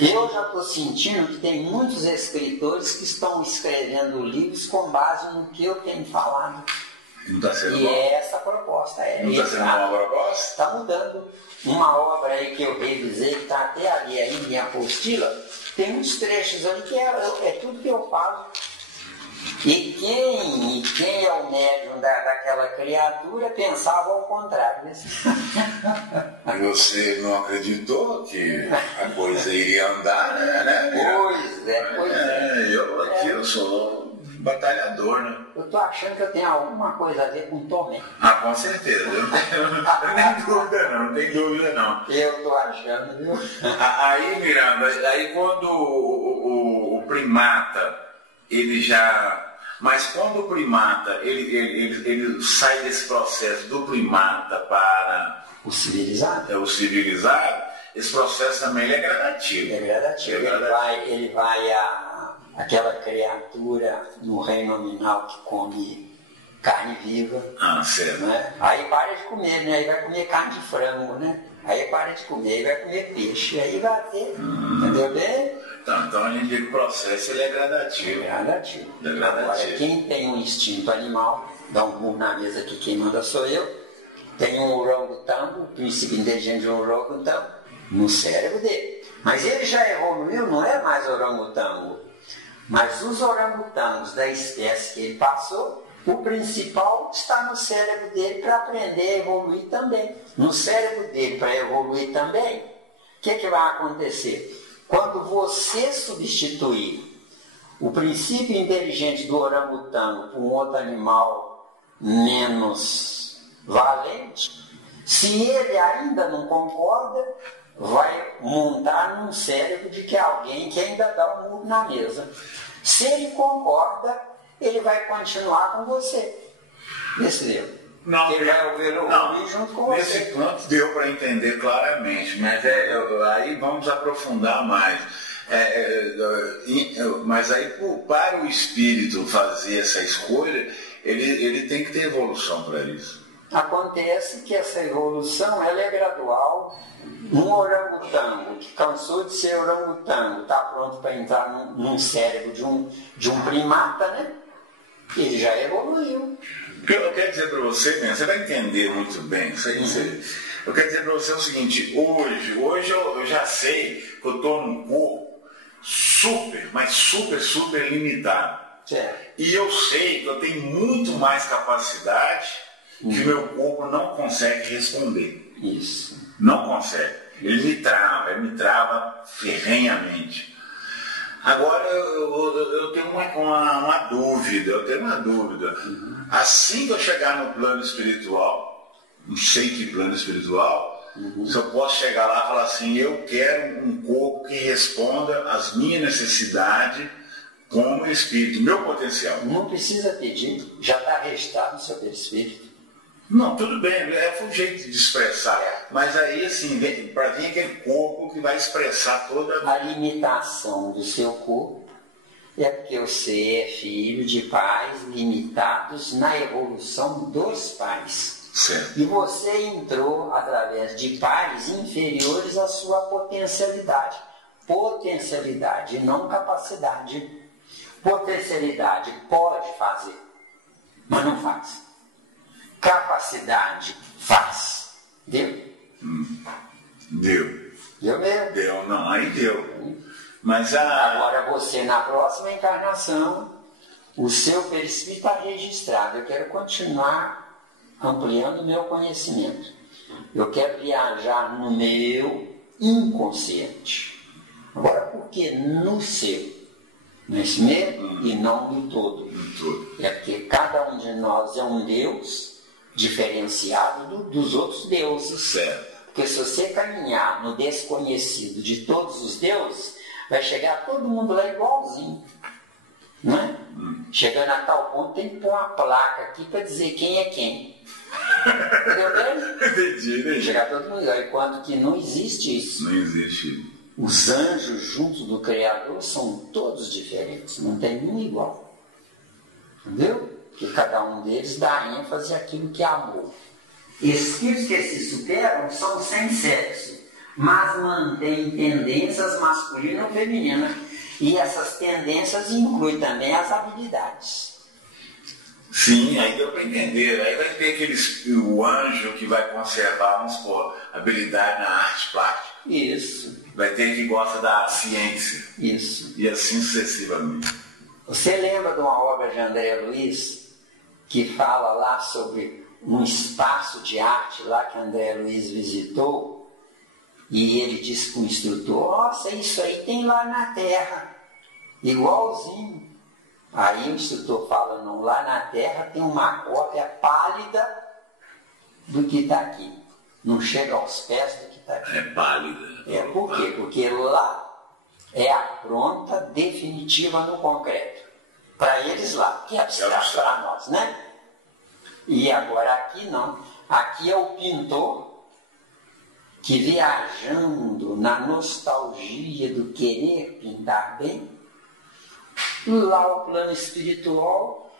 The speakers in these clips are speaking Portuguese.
Eu já estou sentindo que tem muitos escritores que estão escrevendo livros com base no que eu tenho falado. Não está sendo e é essa a proposta. Não está sendo uma proposta? Está mudando. Uma obra aí que eu revisei, que está até ali aí, minha apostila, tem uns trechos ali que é tudo que eu falo. E quem é o médium daquela criatura pensava ao contrário. Mas você não acreditou que a coisa iria andar, né? Pois é. Eu sou batalhador, né? Eu estou achando que eu tenho alguma coisa a ver com Tomé. Com certeza. Eu não tenho dúvida não. Eu estou achando, viu? Aí, Miranda, aí quando o primata, ele já... Mas quando o primata, ele sai desse processo do primata para o civilizado, esse processo também é gradativo. É gradativo. Ele vai aquela criatura no reino nominal que come carne viva. Certo. Né? Aí para de comer, né? Aí vai comer carne de frango, né? Aí para de comer, aí vai comer peixe. Aí vai ter, entendeu bem? Então a gente vê que o processo ele é gradativo. Gradativo. Agora, quem tem um instinto animal, dá um burro na mesa aqui, quem manda sou eu, tem um orangotango, o princípio inteligente de um orangotango, no cérebro dele. Mas ele já evoluiu, não é mais orangotango. Mas os orangotangos da espécie que ele passou, o principal está no cérebro dele para aprender a evoluir também. No cérebro dele, para evoluir também, o que vai acontecer? Quando você substituir o princípio inteligente do orangotango por um outro animal menos valente, se ele ainda não concorda, vai montar num cérebro de que alguém que ainda dá um murro na mesa. Se ele concorda, ele vai continuar com você. Percebeu? Não, ele vai evoluir junto com nesse você. ponto deu para entender claramente, mas aí vamos aprofundar mais. Mas aí para o espírito fazer essa escolha, ele tem que ter evolução para isso. Acontece que essa evolução ela é gradual. Um orangotango que cansou de ser orangotango, está pronto para entrar num cérebro de um primata, né? Ele já evoluiu. Eu quero dizer para você, você vai entender muito bem. Eu quero dizer para você o seguinte, hoje eu já sei que eu estou num corpo super limitado. Certo. E eu sei que eu tenho muito mais capacidade que o meu corpo não consegue responder. Isso. Não consegue. Ele me trava ferrenhamente. Agora eu tenho uma dúvida, Assim que eu chegar no plano espiritual, não sei que plano espiritual, se eu posso chegar lá e falar assim, eu quero um corpo que responda às minhas necessidades como espírito, meu potencial. Não precisa pedir, já está registrado no seu perispírito. Não, tudo bem, foi um jeito de expressar. Mas aí, assim, para vir aquele corpo que vai expressar toda a limitação do seu corpo é porque você é filho de pais limitados na evolução dos pais. Certo. E você entrou através de pais inferiores à sua potencialidade. Potencialidade, não capacidade. Potencialidade pode fazer, mas não faz. Capacidade faz. Deu? Deu. Deu mesmo? Deu, não, aí deu. Mas agora você, na próxima encarnação, o seu perispírito está registrado. Eu quero continuar ampliando o meu conhecimento. Eu quero viajar no meu inconsciente. Agora, por que no seu? Nesse meio e não no todo. É porque cada um de nós é um Deus diferenciado dos outros deuses. Certo. Porque se você caminhar no desconhecido de todos os deuses, vai chegar todo mundo lá igualzinho. Não é? Chegando a tal ponto, tem que pôr uma placa aqui para dizer quem é quem. Entendeu bem? Entendi. Chegar todo mundo igual. Enquanto que não existe isso. Não existe. Os anjos juntos do Criador são todos diferentes. Não tem um igual. Entendeu? Que cada um deles dá ênfase àquilo que é amor. Espíritos que se superam são sem sexo, mas mantém tendências masculina ou feminina. E essas tendências incluem também as habilidades. Sim, aí deu para entender. Aí vai ter o anjo que vai conservar, vamos supor, habilidade na arte plástica. Isso. Vai ter que gosta da ciência. Isso. E assim sucessivamente. Você lembra de uma obra de André Luiz que fala lá sobre um espaço de arte lá que André Luiz visitou? E ele disse para o instrutor: nossa, isso aí tem lá na Terra, igualzinho. Aí o instrutor fala: não, lá na Terra tem uma cópia pálida do que está aqui. Não chega aos pés do que está aqui. É pálida. Por quê? Porque lá é a pronta definitiva no concreto. Para eles lá, que é abstrato para nós, né? E agora aqui não. Aqui é o pintor que, viajando na nostalgia do querer pintar bem, lá o plano espiritual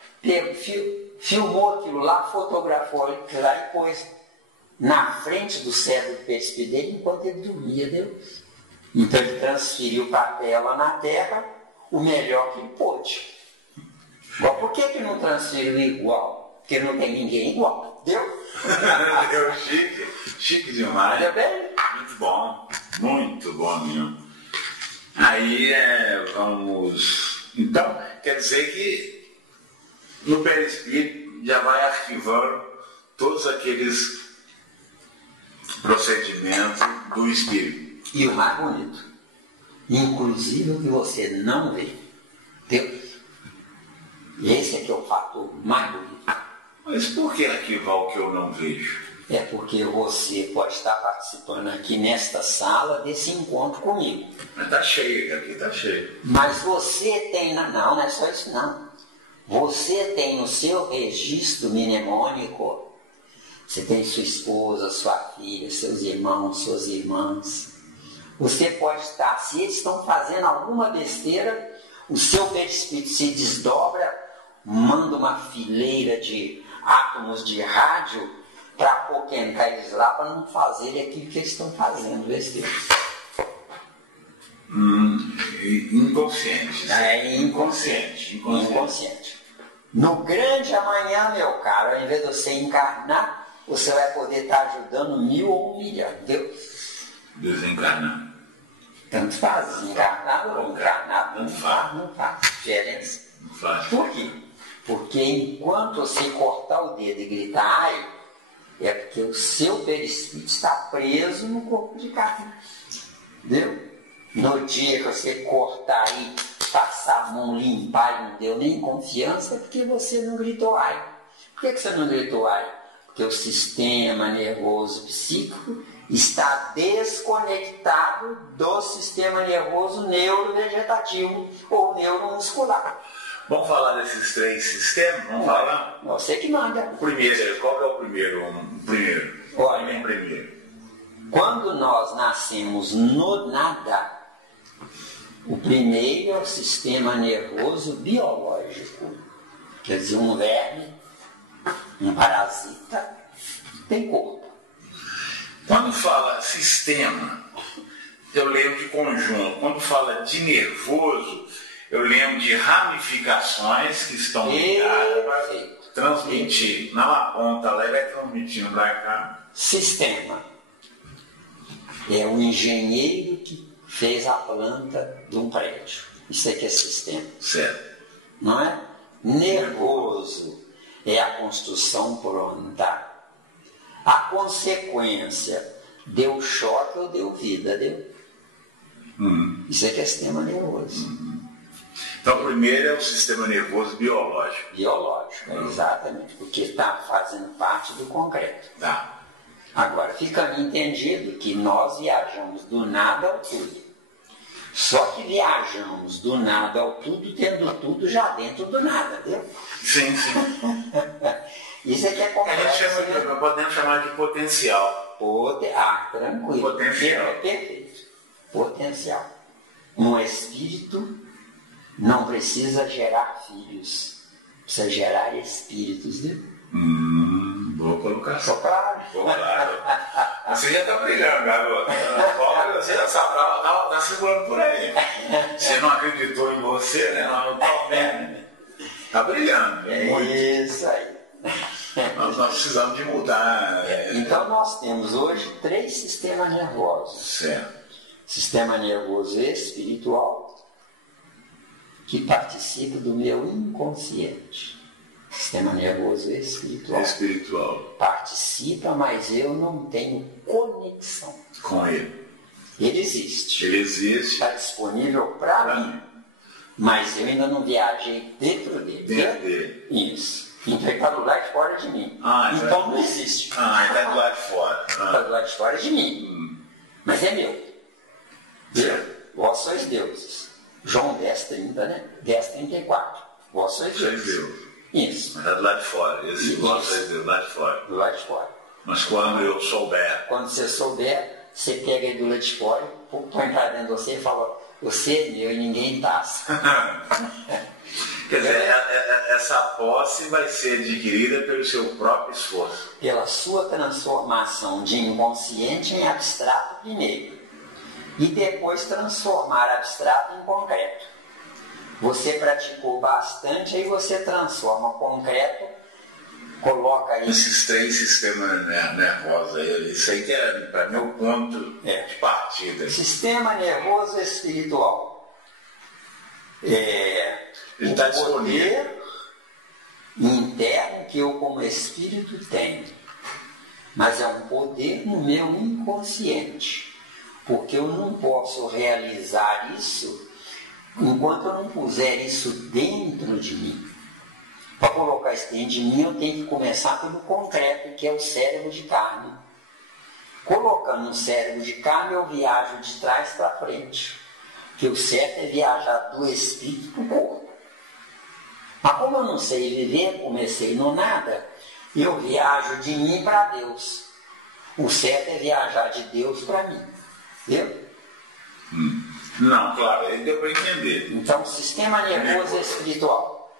filmou aquilo lá, fotografou aquilo lá e pôs na frente do cérebro do perispírito dele enquanto ele dormia, Deus. Então ele transferiu para a tela na Terra o melhor que ele pôde. Agora, por que não transferiu igual? Porque não tem ninguém igual, deu? Deu chique demais. Olha bem. Muito bom mesmo. Aí vamos. Então, quer dizer que no perispírito já vai arquivando todos aqueles procedimentos do espírito. E o mais bonito, inclusive o que você não vê, Deus. E esse aqui é o fator mais bonito. Mas por que arquivar o que eu não vejo? É porque você pode estar participando aqui nesta sala desse encontro comigo. Mas está cheio, aqui está cheio. Mas você tem, não é só isso não. Você tem no seu registro mnemônico, você tem sua esposa, sua filha, seus irmãos, suas irmãs. Você pode estar, se eles estão fazendo alguma besteira, o seu perispírito se desdobra, manda uma fileira de átomos de rádio para apoquentar eles lá, para não fazerem aquilo que eles estão fazendo, besteira. Inconsciente. É inconsciente. No grande amanhã, meu caro, ao invés de você encarnar, você vai poder estar ajudando 1000 ou 1 milhão, entendeu? Desencarnar. Tanto faz, encarnado ou encarnado, não faz diferença. Não faz. Por quê? Porque enquanto você cortar o dedo e gritar ai, é porque o seu perispírito está preso no corpo de carne. Entendeu? No dia que você cortar e passar a mão, limpar e não deu nem confiança, é porque você não gritou ai. Por que você não gritou ai? Porque o sistema nervoso psíquico está desconectado do sistema nervoso neurovegetativo ou neuromuscular. Vamos falar desses 3 sistemas? Vamos falar? Você que manda. O primeiro, qual é o primeiro? Olha, o primeiro. Quando nós nascemos no nada, o primeiro é o sistema nervoso biológico. Quer dizer, um verme, um parasita, tem corpo. Quando fala sistema, eu lembro de conjunto. Quando fala de nervoso, eu lembro de ramificações que estão ligadas para transmitir. Na ponta lá, ele vai transmitindo para cá. Sistema. É o engenheiro que fez a planta de um prédio. Isso aqui é sistema. Certo. Não é? Nervoso é a construção pronta. A consequência deu choque ou deu vida, deu? Isso aqui é sistema nervoso. Então, o primeiro é o sistema nervoso biológico. Biológico, exatamente, porque está fazendo parte do concreto. Tá. Agora, fica entendido que nós viajamos do nada ao tudo. Só que viajamos do nada ao tudo, tendo tudo já dentro do nada, viu? Sim. Isso é que é complexo. Podemos chamar de potencial. Tranquilo. Potencial. Perfeito. Potencial. Um espírito não precisa gerar filhos, precisa gerar espíritos, viu? Boa colocação. Claro. Claro. Você já está brilhando, garoto. Você já sabe, está segurando por aí. Você não acreditou em você, né? Não está vendo. Está brilhando. Muito. Isso aí. Nós precisamos de mudar. Então nós temos hoje 3 sistemas nervosos. Certo. Sistema nervoso espiritual, que participa do meu inconsciente. Sistema nervoso espiritual. Participa, mas eu não tenho conexão com ele. Ele existe. Ele existe. Está disponível para mim. Mas eu ainda não viajei dentro dele. Dentro dele. Isso. Então ele está do lado de fora de mim. Então não existe. Ele está do lado de fora. Está do lado de fora de mim. Mas é meu. Vós sois deuses. João 10:30, né? 10:34. Vós sois deuses. Isso. Mas é do lado de fora. Esse vós sois deuses, do lado de fora. Do lado de fora. Mas quando eu souber. Quando você souber, você pega ele do lado de fora, põe para dentro de você e fala: você é meu e ninguém tá. Quer dizer, essa posse vai ser adquirida pelo seu próprio esforço. Pela sua transformação de inconsciente em abstrato primeiro. E depois transformar abstrato em concreto. Você praticou bastante, aí você transforma concreto, coloca aí... Esses 3 sistemas nervosos aí, isso aí que é, para mim, o ponto de partida. Sistema nervoso espiritual. Ele está disponível. Poder interno que eu como espírito tenho. Mas é um poder no meu inconsciente. Porque eu não posso realizar isso enquanto eu não puser isso dentro de mim. Para colocar isso dentro de mim, eu tenho que começar pelo concreto, que é o cérebro de carne. Colocando o cérebro de carne, eu viajo de trás para frente. Porque o certo é viajar do espírito para o corpo. Mas como eu não sei viver, comecei no nada, eu viajo de mim para Deus. O certo é viajar de Deus para mim. Entendeu? Não, claro, aí deu para entender. Então, o sistema nervoso espiritual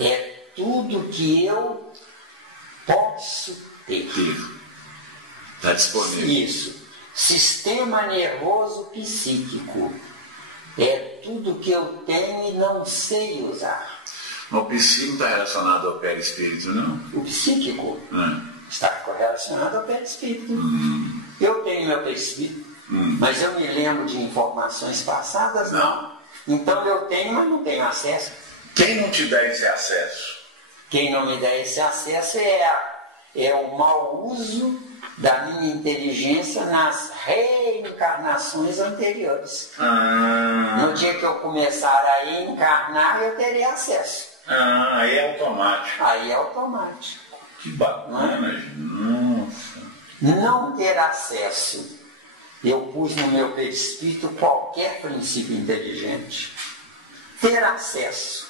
é tudo que eu posso ter. Está disponível. Isso. Sistema nervoso psíquico é tudo que eu tenho e não sei usar. Mas o psíquico não está relacionado ao perispírito, não? O psíquico está correlacionado ao perispírito. Eu tenho meu perispírito. Mas eu me lembro de informações passadas? Não. Então eu tenho, mas não tenho acesso. Quem não te dá esse acesso? Quem não me dá esse acesso é o mau uso da minha inteligência nas reencarnações anteriores. No dia que eu começar a encarnar, eu terei acesso. Aí é automático. Aí é automático. Que bacana, nossa. Não ter acesso. Eu pus no meu perispírito qualquer princípio inteligente. Ter acesso.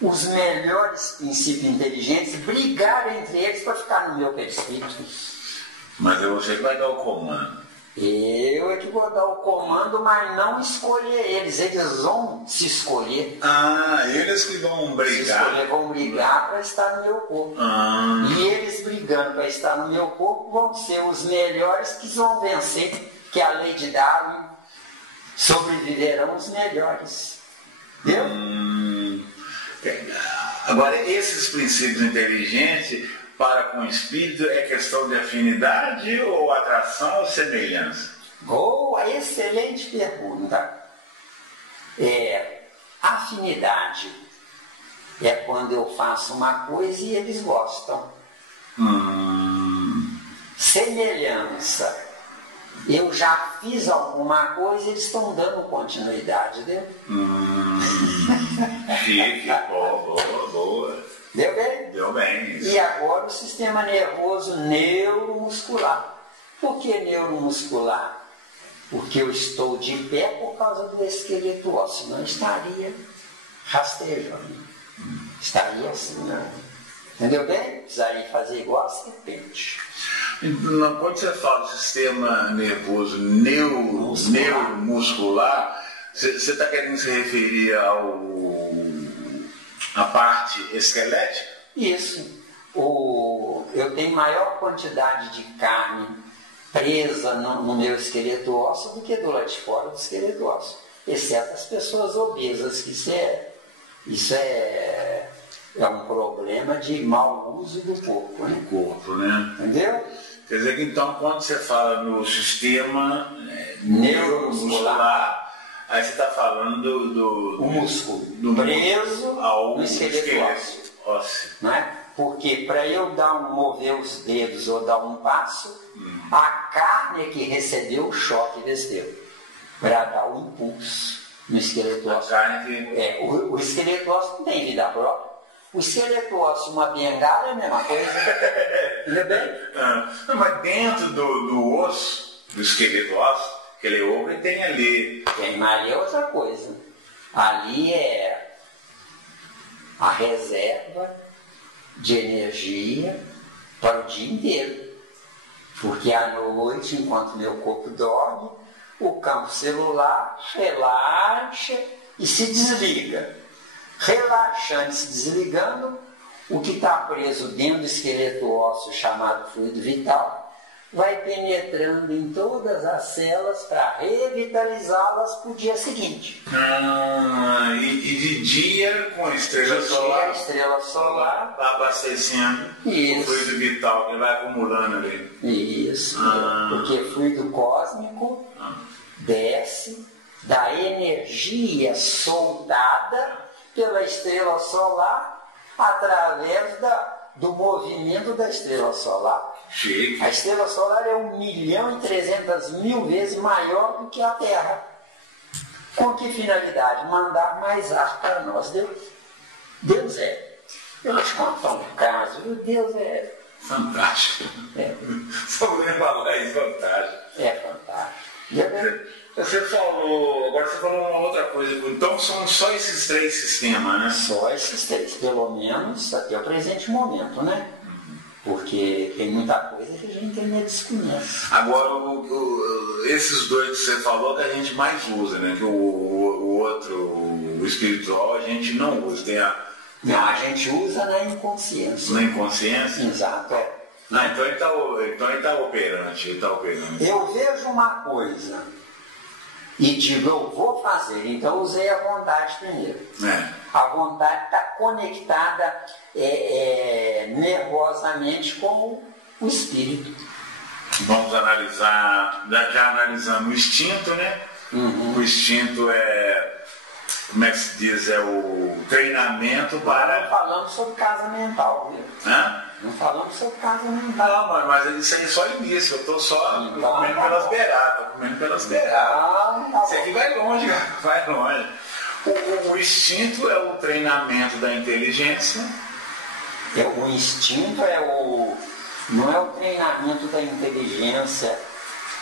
Os melhores princípios inteligentes brigaram entre eles para ficar no meu perispírito. Mas é você que vai dar o comando. Eu é que vou dar o comando, mas não escolher eles. Eles vão se escolher. Eles que vão brigar. Se vão brigar para estar no meu corpo. E eles brigando para estar no meu corpo vão ser os melhores que vão vencer. Que a lei de Darwin, sobreviverão os melhores. Viu? Agora, esses princípios inteligentes, para com o espírito, é questão de afinidade ou atração ou semelhança? Boa, excelente pergunta. Afinidade é quando eu faço uma coisa e eles gostam. Semelhança. Eu já fiz alguma coisa e eles estão dando continuidade, deu? Chique, boa. Deu bem? Deu bem. E agora o sistema nervoso neuromuscular. Por que neuromuscular? Porque eu estou de pé por causa do esqueleto ósseo, senão eu estaria rastejando. Estaria assim, não. Entendeu bem? Precisaria fazer igual a serpente. Quando você fala do sistema nervoso neuromuscular, você está querendo se referir à parte esquelética? Isso. Eu tenho maior quantidade de carne presa no meu esqueleto ósseo do que do lado de fora do esqueleto ósseo. Exceto as pessoas obesas, que isso é um problema de mau uso do corpo. Né? Do corpo, né? Entendeu? Quer dizer que então quando você fala no sistema neuromuscular, aí você está falando do músculo do preso ao no esqueleto ósseo. Não é? Porque para eu mover os dedos ou dar um passo, a carne é que recebeu o choque desse dedo para dar o impulso no esqueleto ósseo. O esqueleto ósseo não tem vida própria. O esqueleto ósseo, uma bengala, é a mesma coisa. Entendeu bem? Não, mas dentro do osso, do esqueleto ósseo, aquele ovo tem ali. Mas ali é outra coisa. Ali é a reserva de energia para o dia inteiro. Porque à noite, enquanto meu corpo dorme, o campo celular relaxa e se desliga. Relaxando e se desligando, o que está preso dentro do esqueleto ósseo, chamado fluido vital, vai penetrando em todas as células para revitalizá-las para o dia seguinte. E de dia, com a estrela solar, a estrela solar está abastecendo o fluido vital que vai acumulando ali. Isso, porque fluido cósmico desce da energia soldada pela estrela solar através do movimento da estrela solar. Chique. A estrela solar é 1.300.000 vezes maior do que a Terra. Com que finalidade? Mandar mais ar para nós. Deus é. Eu vou te contar um caso. Deus é fantástico. Só vou falar isso, fantástico. É fantástico. Você falou uma outra coisa. Então são só esses 3 sistemas, né? Só esses 3, pelo menos até o presente momento, né? Porque tem muita coisa que a gente ainda desconhece. Agora, esses 2 que você falou que a gente mais usa, né? Que o outro, o espiritual, a gente não usa. Não, a gente usa na inconsciência. Na inconsciência? Exato, Não, então ele está operante, Eu vejo uma coisa e digo, eu vou fazer, então eu usei a vontade primeiro. A vontade está conectada nervosamente com o espírito. Vamos analisar, já analisando o instinto, né? O instinto como é que se diz, é o treinamento para... Não falamos sobre casa mental, viu? Não falamos sobre casa mental. Não, mas isso aí é só início, eu estou só comendo pelas beiradas, Isso aqui vai longe, vai longe. O instinto é o treinamento da inteligência. O instinto não é o treinamento da inteligência,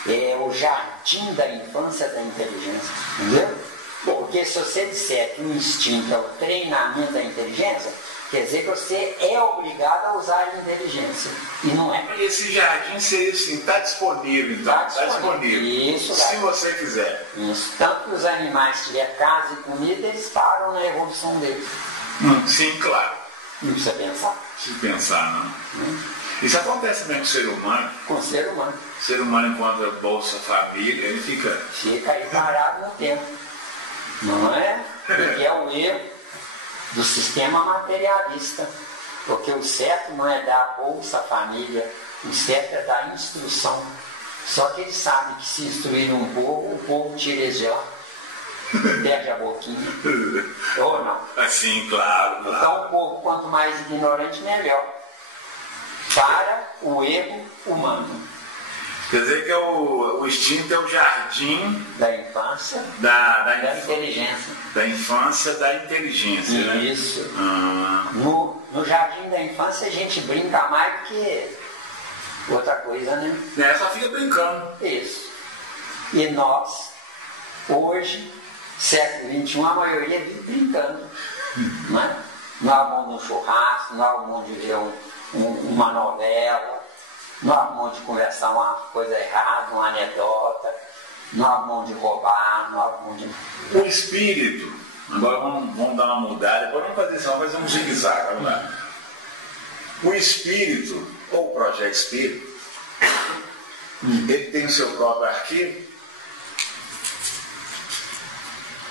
é o jardim da infância da inteligência, entendeu? Porque se você disser que o instinto é o treinamento da inteligência, quer dizer que você é obrigado a usar a inteligência. E não é. Esse jardim seria assim, está disponível, então. Está disponível. Isso, se você quiser. Isso. Tanto que os animais tiverem casa e comida, eles param na evolução deles. Sim, claro. Não precisa pensar. Se pensar, não. Isso acontece também com o ser humano. Com o ser humano. O ser humano encontra Bolsa Família, ele fica... Fica aí parado no tempo. Não é? Porque é o erro do sistema materialista. Porque o certo não é dar Bolsa Família, o certo é dar instrução. Só que eles sabem que se instruir um povo, o povo tira eles de lá. Perde a boquinha. Ou não? Assim, claro. Então o povo, quanto mais ignorante, melhor. Para o erro humano. Quer dizer que o instinto é o jardim da infância, da inteligência. Da infância, da inteligência, né? Isso. No jardim da infância a gente brinca mais do que outra coisa, né? Só fica brincando. Isso. E nós, hoje, século XXI, a maioria vive brincando. Não é? Não há mão no churrasco, não há mão de ver uma novela. Não há mão de conversar uma coisa errada, uma anedota, não há mão de roubar, não há mão de... O espírito, agora vamos dar uma mudada, depois vamos fazer isso, vamos fazer um zigue-zague, vamos lá. O espírito, ou o projeto espírito, Ele tem o seu próprio arquivo?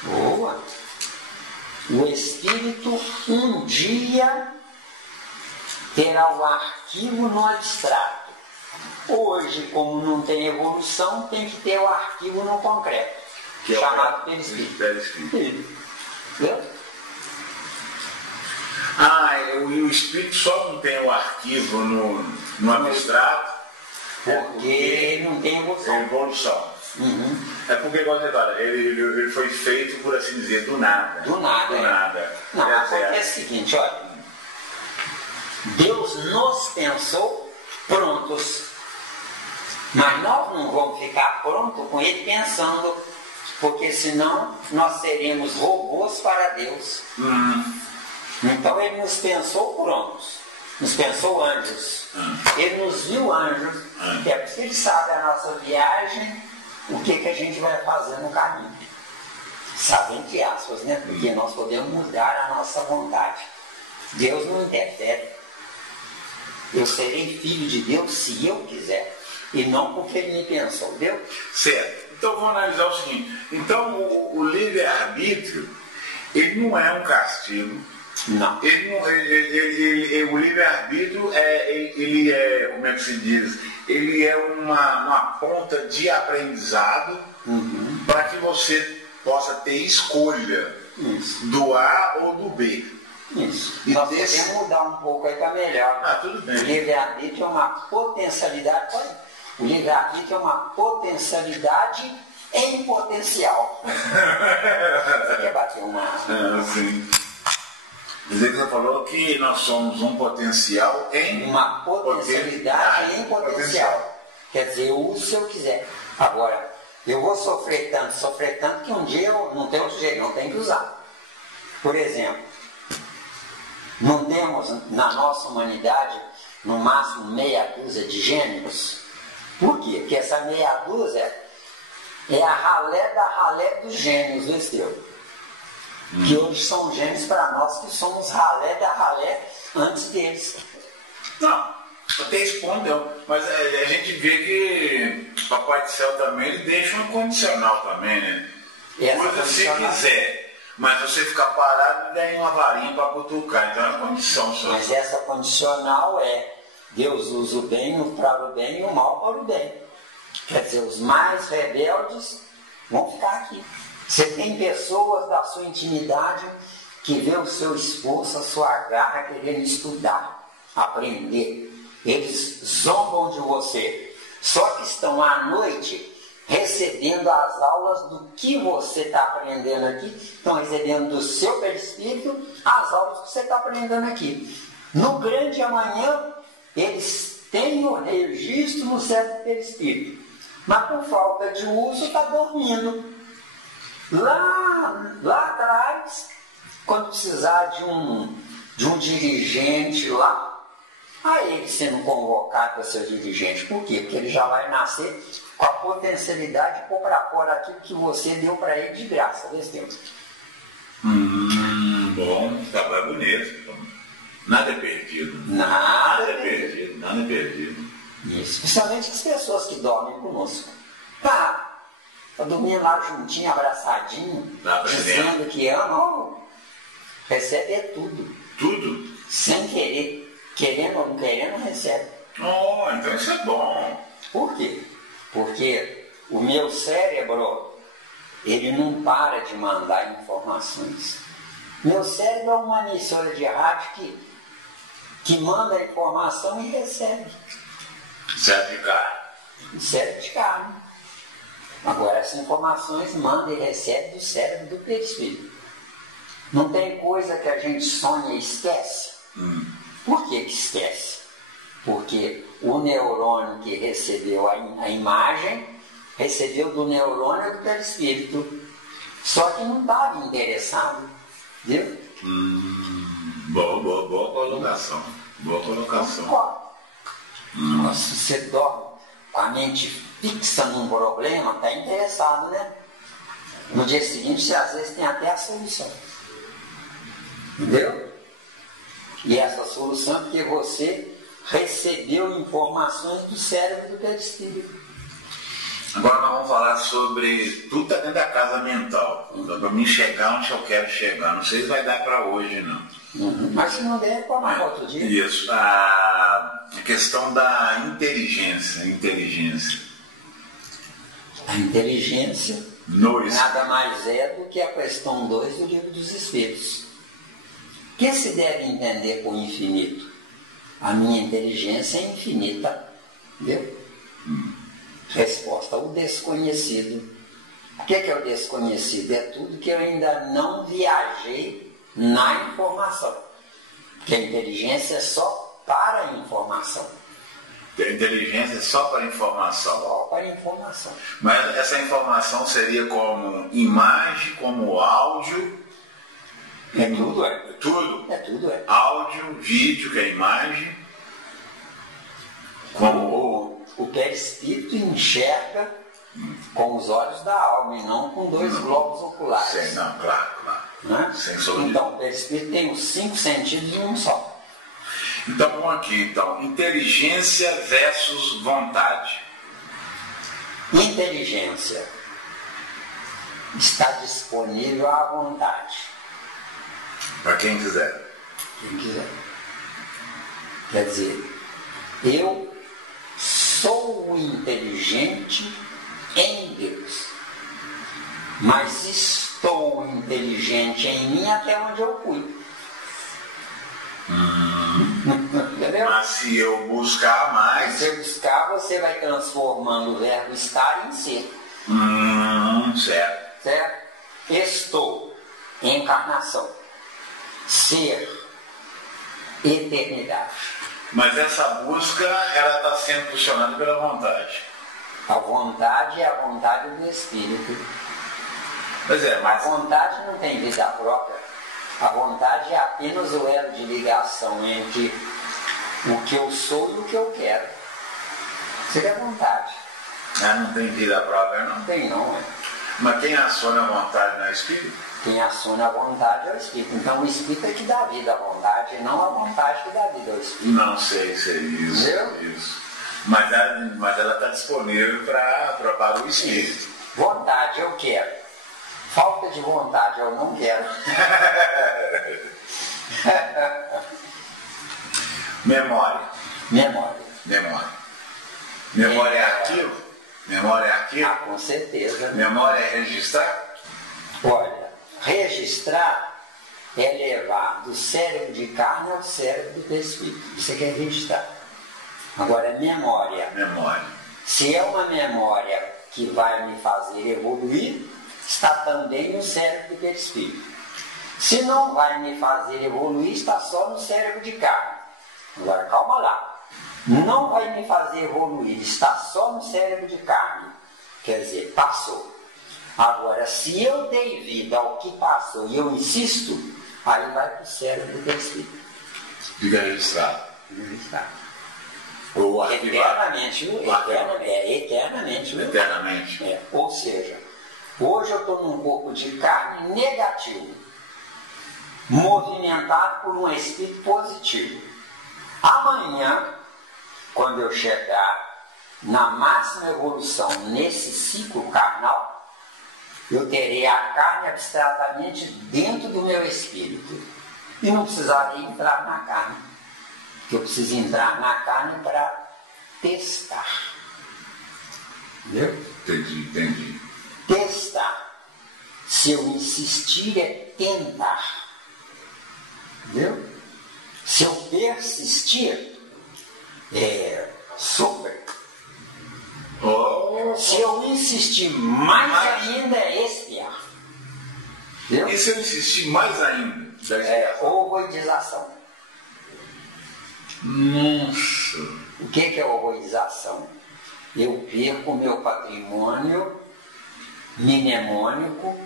Boa. O espírito um dia terá o arquivo no abstrato. Hoje, como não tem evolução, tem que ter o arquivo no concreto, que chamado é perispírito. Entendeu? O espírito só não tem o arquivo no abstrato porque não tem evolução. É porque, igual você fala, ele foi feito, por assim dizer, do nada. Do nada. Não, acontece o seguinte, olha. Deus nos pensou prontos. Mas nós não vamos ficar prontos com Ele pensando, porque senão nós seremos robôs para Deus. Então Ele nos pensou prontos. Nos pensou anjos. Ele nos viu anjos. Que é porque Ele sabe a nossa viagem, o que a gente vai fazer no caminho. Sabe, entre aspas, né? Porque nós podemos mudar a nossa vontade. Deus não interfere. Eu serei filho de Deus se eu quiser. E não porque Ele me pensou, viu? Certo. Então vamos analisar o seguinte. Então o livre-arbítrio, ele não é um castigo. Não. O livre-arbítrio ele é, como é que se diz? Ele é uma ponta de aprendizado para que você possa ter escolha do A ou do B. Isso. E nós podemos mudar um pouco aí para melhor. Tudo bem. O livre-arbítrio é uma potencialidade. O livre-arbítrio é uma potencialidade em potencial. Você quer bater uma. Sim. Dizer que você falou que nós somos um potencial em. Uma potencialidade em potencial. Quer dizer, eu uso se eu quiser. Agora, eu vou sofrer tanto que um dia eu não tenho outro jeito, não tenho que usar. Por exemplo, não temos na nossa humanidade no máximo meia dúzia de gêneros. Por quê? Porque essa meia dúzia é a ralé da ralé dos gênios, viu, Esteu? Que hoje são gênios para nós que somos ralé da ralé antes deles. Não, até esse ponto não. Mas a gente vê que o Papai do Céu também ele deixa um condicional também, né? Coisa se quiser. Mas você ficar parado e ganha uma varinha para cutucar. Então é uma condição só. Mas essa condicional é Deus usa o bem para o bem e o mal para o bem. Quer dizer, os mais rebeldes vão ficar aqui. Você tem pessoas da sua intimidade que vê o seu esforço, a sua garra querendo estudar, aprender. Eles zombam de você. Só que estão à noite recebendo as aulas do que você está aprendendo aqui. Estão recebendo do seu perispírito as aulas que você está aprendendo aqui. No grande amanhã, eles têm o registro no certo perispírito. Mas por falta de uso está dormindo. Lá atrás, quando precisar de um dirigente lá, aí ele sendo convocado para ser dirigente. Por quê? Porque ele já vai nascer com a potencialidade de pôr para fora aquilo que você deu para ele de graça desse tempo. Bom, trabalho bonito. Nada é perdido. Nada é perdido. Isso. Especialmente as pessoas que dormem conosco. Tá dormindo lá juntinho, abraçadinho, dizendo que ama, recebe tudo. Tudo? Sem querer. Querendo ou não querendo, recebe. Então isso é bom. Por quê? Porque o meu cérebro, ele não para de mandar informações. Meu cérebro é uma emissora de rádio que manda informação e recebe. Serve de carne. Serve de carne. Agora, essas informações manda e recebe do cérebro do perispírito. Não tem coisa que a gente sonha e esquece? Por que esquece? Porque o neurônio que recebeu a imagem, recebeu do neurônio do perispírito. Só que não estava interessado. Viu? Boa colocação. Se você dorme com a mente fixa num problema, está interessado, né? No dia seguinte, você às vezes tem até a solução. Entendeu? E essa solução é porque você recebeu informações do cérebro do perispírito. Agora nós vamos falar sobre tudo está dentro da casa mental. Para mim chegar onde eu quero chegar. Não sei se vai dar para hoje, não. Mas se não der, pode marcar outro dia. Isso. A questão da inteligência. A inteligência nada mais é do que a questão 2 do Livro dos Espíritos. O que se deve entender por infinito? A minha inteligência é infinita. Entendeu? Resposta: o desconhecido. O que é o desconhecido? É tudo que eu ainda não viajei na informação. Porque a inteligência é só para a informação. A inteligência é só para informação. Só para informação. Mas essa informação seria como imagem, como áudio? É tudo, é. Tudo? É tudo, é. Áudio, vídeo, que é imagem. Como o perispírito enxerga com os olhos da alma e não com 2 globos oculares. Sim, não, claro. Né? Sem sombra. Então, o perispírito tem os 5 sentidos em um só. Então, vamos aqui, inteligência versus vontade. Inteligência está disponível à vontade. Para quem quiser. Quem quiser. Quer dizer, eu sou inteligente em Deus, mas estou inteligente em mim até onde eu fui. Entendeu? Mas se eu buscar mais... Se eu buscar, você vai transformando o verbo estar em ser. Certo. Certo? Estou, encarnação. Ser, eternidade. Mas essa busca, ela está sendo funcionada pela vontade. A vontade é a vontade do Espírito. Pois é, mas... A vontade não tem vida própria. A vontade é apenas o elo de ligação entre o que eu sou e o que eu quero. Isso é a vontade. Não tem vida própria, não? Tem não, é. Mas quem aciona a vontade não é o Espírito? Quem aciona a vontade é o Espírito. Então o Espírito é que dá vida à vontade, e não a vontade que dá vida ao Espírito. Não sei se é isso. Entendeu? Isso. Mas ela está disponível para o Espírito. Vontade eu quero. Falta de vontade eu não quero. Memória. Memória é arquivo? Memória é arquivo? Ah, com certeza. Memória é registrar? Olha, registrar é levar do cérebro de carne ao cérebro do espírito. Isso é que é registrar. Agora, memória. Se é uma memória que vai me fazer evoluir, está também no cérebro do perispírito. Se não vai me fazer evoluir, está só no cérebro de carne. Agora, calma lá. Não vai me fazer evoluir, está só no cérebro de carne. Quer dizer, passou. Agora, se eu dei vida ao que passou e eu insisto, aí vai para o cérebro do perispírito. Fica registrado. Ou eternamente. Eternamente. É. Ou seja, hoje eu estou num corpo de carne negativo, movimentado por um espírito positivo. Amanhã, quando eu chegar na máxima evolução nesse ciclo carnal, eu terei a carne abstratamente dentro do meu espírito. E não precisaria entrar na carne. Porque eu preciso entrar na carne para testar. Entendeu? Entendi. Testar. Se eu insistir é tentar. Entendeu? Se eu persistir é super. Se eu insistir mais ainda é espiar. Entendeu? E se eu insistir mais ainda? É ovoidização. Nossa! O que é ovoidização? Eu perco o meu patrimônio mnemônico,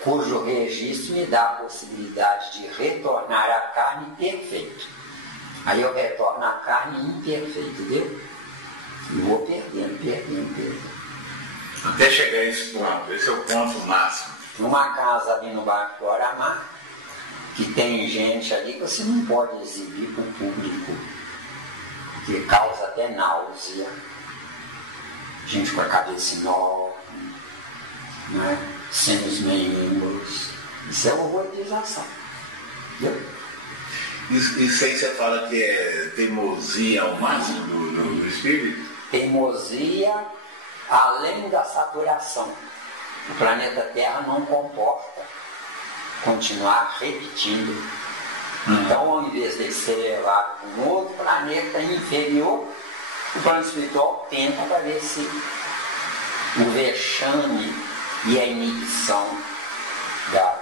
cujo registro me dá a possibilidade de retornar à carne perfeito. Aí eu retorno à carne imperfeita, entendeu? E vou perdendo. Até chegar a esse ponto. Esse é o ponto máximo. Numa casa ali no bairro Floramar, que tem gente ali que você não pode exibir para o público, que causa até náusea. gente com a cabeça enorme, né? Senos membros. Isso é ovoidização. Entendeu? Isso aí você fala que é teimosia ao máximo do espírito? Teimosia além da saturação. O planeta Terra não comporta continuar repetindo. Então, ao invés de ser levado para um outro planeta inferior, o plano espiritual tenta para ver se o vexame e a inibição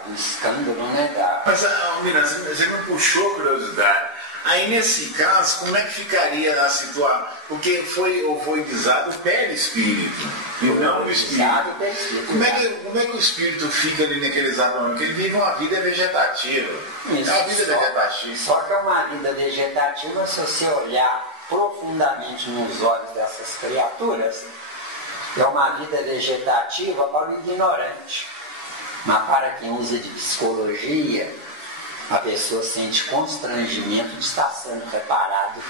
do escândalo, né? Mas, Almina, você me puxou a curiosidade. Aí, nesse caso, como é que ficaria a situação? Porque foi ovoidizado o perispírito, e não o espírito. Como é que o espírito fica ali naquele exato momento? Porque ele vive uma vida vegetativa. Isso, é uma vida vegetativa. Só que é uma vida vegetativa, se você olhar profundamente nos olhos dessas criaturas, é uma vida vegetativa para o ignorante. Mas para quem usa de psicologia, a pessoa sente constrangimento de estar sendo reparado.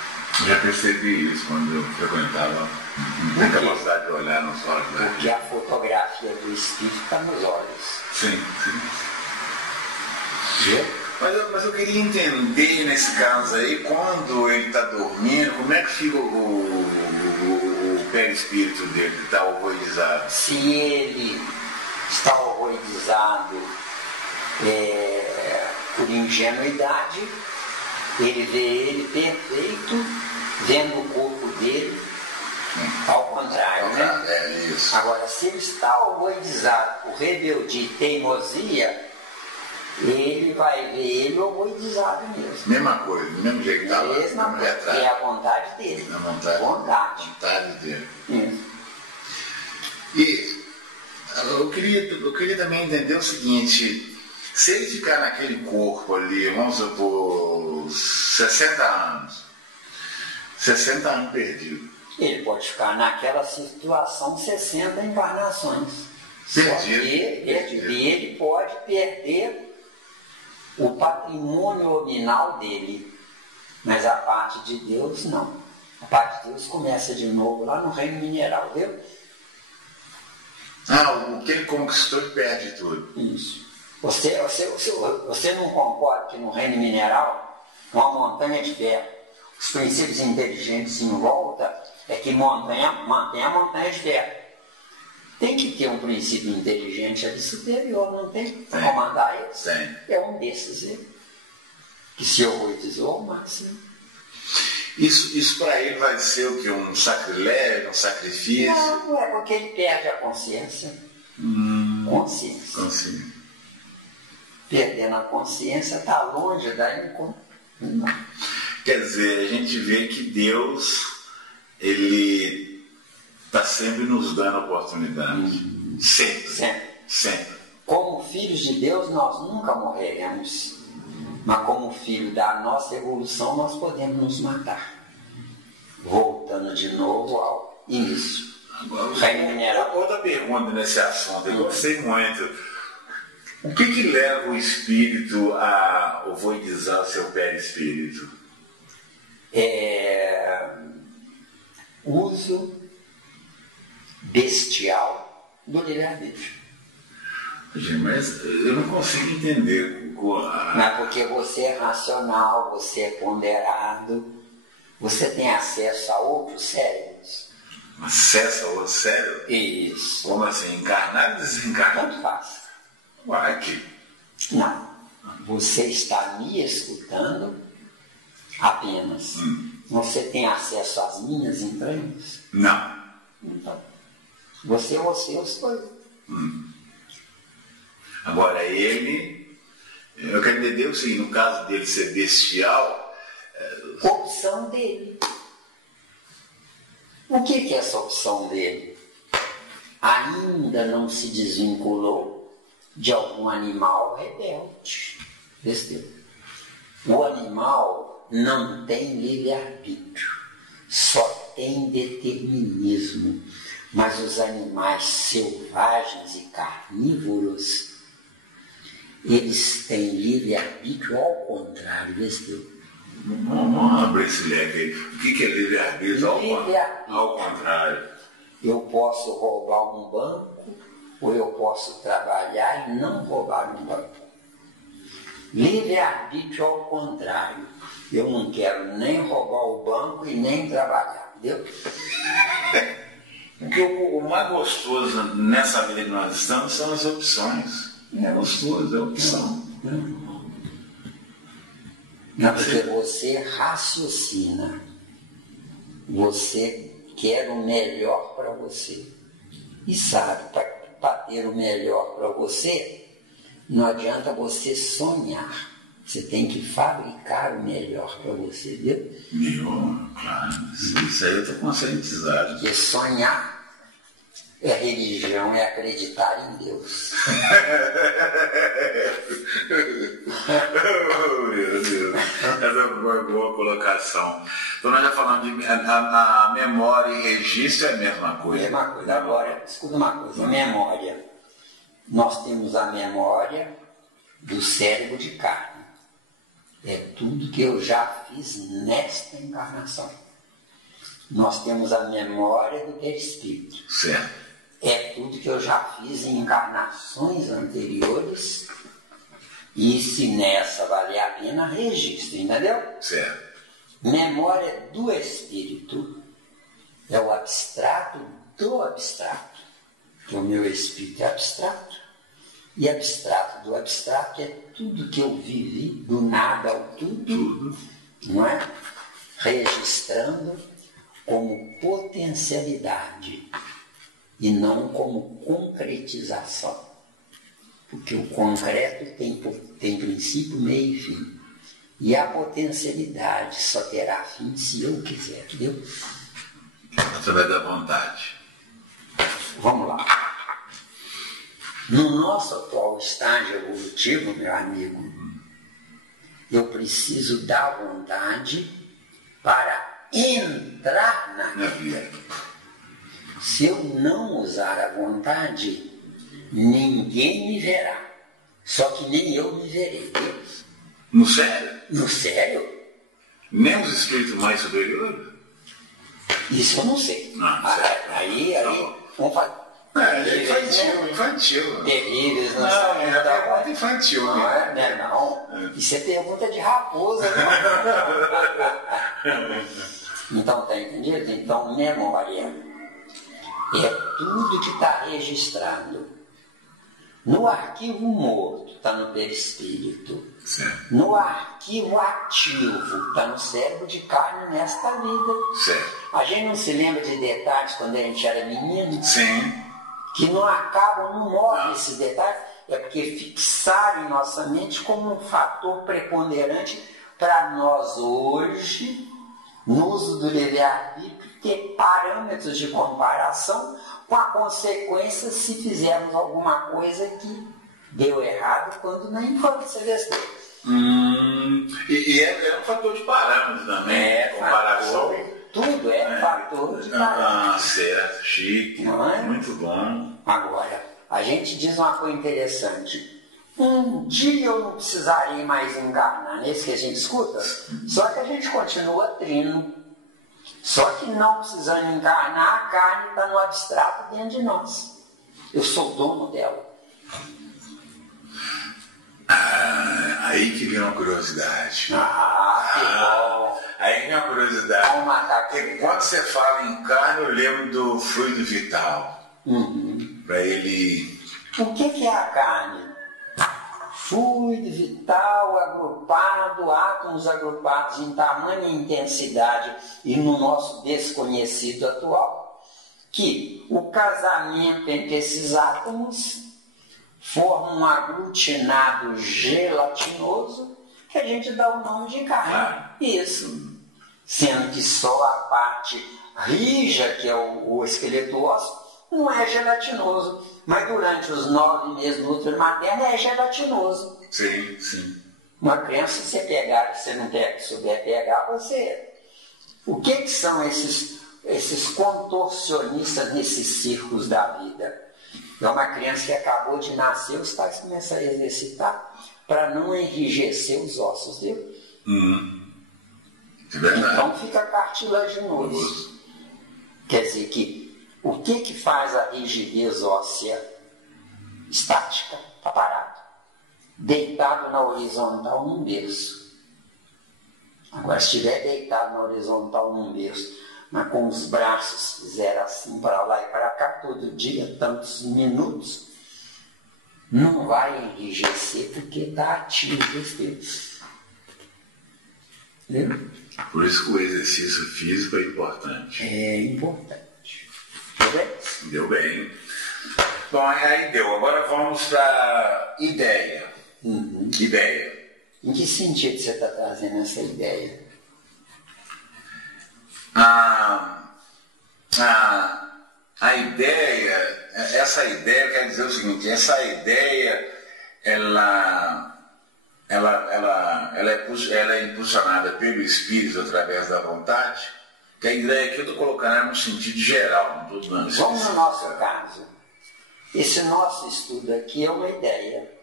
Já percebi isso quando eu frequentava. Não tem capacidade de olhar nos olhos. Porque a fotografia do espírito está nos olhos. Sim. Mas eu queria entender nesse caso aí, quando ele está dormindo, como é que fica o perispírito dele que está ovoidizado? Se ele está ovoidizado por ingenuidade, ele vê ele perfeito, vendo o corpo dele, ao contrário, né? É isso. Agora, se ele está ovoidizado por rebeldia e teimosia, ele vai ver ele ovoidizado mesmo. Mesma coisa, do mesmo jeito que está lá. Mesma coisa, que é a vontade dele. A vontade dele. Isso. E eu queria também entender o seguinte. Se ele ficar naquele corpo ali, vamos supor, 60 anos perdido. Ele pode ficar naquela situação 60 encarnações. Perdido. Ele pode perder o patrimônio nominal dele. Mas a parte de Deus, não. A parte de Deus começa de novo lá no reino mineral, viu? O que ele conquistou e perde tudo. Isso. Você não concorda que no reino mineral, uma montanha de ferro, os princípios inteligentes em volta é que mantém a montanha de ferro. Tem que ter um princípio inteligente ali superior, não tem? Para comandar eles. Sim. É um desses que se ovoidizou ao máximo. Isso para ele vai ser o que? Um sacrilégio, um sacrifício? Não é porque ele perde a consciência. Consciência. Perdendo a consciência, está longe da encontro. Quer dizer, a gente vê que Deus, ele está sempre nos dando oportunidade. Sempre. Como filhos de Deus, nós nunca morreremos. Mas como filho da nossa evolução, nós podemos nos matar. Voltando de novo ao início. Outra pergunta nesse assunto, eu gostei muito. O que leva o espírito a ovoidizar o seu perispírito? Uso bestial do livre-arbítrio. Mas eu não consigo entender. Mas porque você é racional, você é ponderado, você tem acesso a outros cérebros. Acesso a outros cérebros? Isso. Como assim? Encarnado ou desencarnado? Tanto faz. Aqui. Não. Você está me escutando apenas. Você tem acesso às minhas entranhas? Não. Então, você ou seus coisas. Agora, eu quero entender o seguinte, no caso dele ser bestial... Opção dele. O que é essa opção dele? Ainda não se desvinculou de algum animal rebelde. Besteira. O animal não tem livre-arbítrio, só tem determinismo. Mas os animais selvagens e carnívoros, eles têm livre-arbítrio ao contrário, besteira. Vamos abrir esse leque aí. O que é livre-arbítrio? Livre-arbítrio. Ao contrário. Eu posso roubar um banco ou eu posso trabalhar e não roubar um banco. Livre-arbítrio ao contrário. Eu não quero nem roubar o banco e nem trabalhar, entendeu? Porque o mais gostoso nessa vida que nós estamos são as opções. É gostoso, é a opção. Não, porque você raciocina. Você quer o melhor para você. E sabe, para ter o melhor para você, não adianta você sonhar. Você tem que fabricar o melhor para você, viu? Melhor, claro. Isso aí eu estou conscientizado. Porque sonhar é religião, é acreditar em Deus. Oh, meu Deus. Essa foi uma boa colocação. Então nós já falamos de a memória e registro é a mesma coisa. É a mesma coisa. Agora, escuta uma coisa, memória. Nós temos a memória do cérebro de carne. É tudo que eu já fiz nesta encarnação. Nós temos a memória do perispírito. Certo. É tudo que eu já fiz em encarnações anteriores. E se nessa valer a pena, registro, entendeu? Certo. Memória do espírito é o abstrato do abstrato. Que o meu espírito é abstrato. E abstrato do abstrato é tudo que eu vivi, do nada ao tudo, não é? Registrando como potencialidade e não como concretização. Porque o concreto tem princípio, meio e fim. E a potencialidade só terá fim se eu quiser, entendeu? Através da vontade. Vamos lá. No nosso atual estágio evolutivo, meu amigo, eu preciso da vontade para entrar na vida. Se eu não usar a vontade, ninguém me verá. Só que nem eu me verei. No sério? No sério? Nem os espíritos mais superiores? Isso eu não sei. Não, aí vamos fazer. É infantil. Terríveis, não é pergunta infantil. Não é, não. Isso é pergunta de raposa, não. Então, tá entendido? Então, memória é tudo que está registrado. No arquivo morto, está no perispírito. Certo. No arquivo ativo, está no cérebro de carne nesta vida. Certo. A gente não se lembra de detalhes quando a gente era menino? Sim. Que não acabam, não morrem esses detalhes, é porque fixaram em nossa mente como um fator preponderante para nós hoje, no uso do livre-arbítrio, ter parâmetros de comparação com a consequência se fizermos alguma coisa que deu errado quando na infância desse. E é um fator de parâmetro também, comparação. Tudo é fator de parâmetro. Certo, chique, não é? Muito bom. Agora, a gente diz uma coisa interessante. Um dia eu não precisarei mais encarnar, não é isso que a gente escuta? Só que a gente continua trino. Só que não precisando encarnar, a carne está no abstrato dentro de nós. Eu sou dono dela. Aí que vem uma curiosidade. Que bom. Aí vem uma curiosidade. Vamos matar porque quando você fala em carne, eu lembro do fluido vital. Para ele... O que é a carne? Fluido vital agrupado, átomos agrupados em tamanha intensidade e no nosso desconhecido atual, que o casamento entre esses átomos forma um aglutinado gelatinoso que a gente dá o nome de carne. Isso. Sendo que só a parte rija, que é o esqueleto ósseo, não é gelatinoso. Mas durante os 9 meses do útero materno é gelatinoso. Sim, sim. Uma criança, se você pegar, se você não souber pegar, você... O que são esses contorcionistas nesses círculos da vida? É uma criança que acabou de nascer, os pais começam a exercitar para não enrijecer os ossos, viu? É verdade. Então fica cartilaginoso. Quer dizer que O que faz a rigidez óssea estática? Está parado. Deitado na horizontal num berço. Agora, se estiver deitado na horizontal num berço, mas com os braços fizeram assim para lá e para cá, todo dia, tantos minutos, não vai enrijecer porque está ativo os dedos. Entendeu? Por isso que o exercício físico é importante. É importante. Deu bem? Deu bem. Bom, aí deu. Agora vamos para ideia. Ideia. Em que sentido você está trazendo essa ideia? A ideia, essa ideia quer dizer o seguinte, essa ideia, ela é impulsionada pelo espírito através da vontade, que a ideia que eu estou colocando é no sentido geral, não estou dando. Vamos no nosso caso. Esse nosso estudo aqui é uma ideia.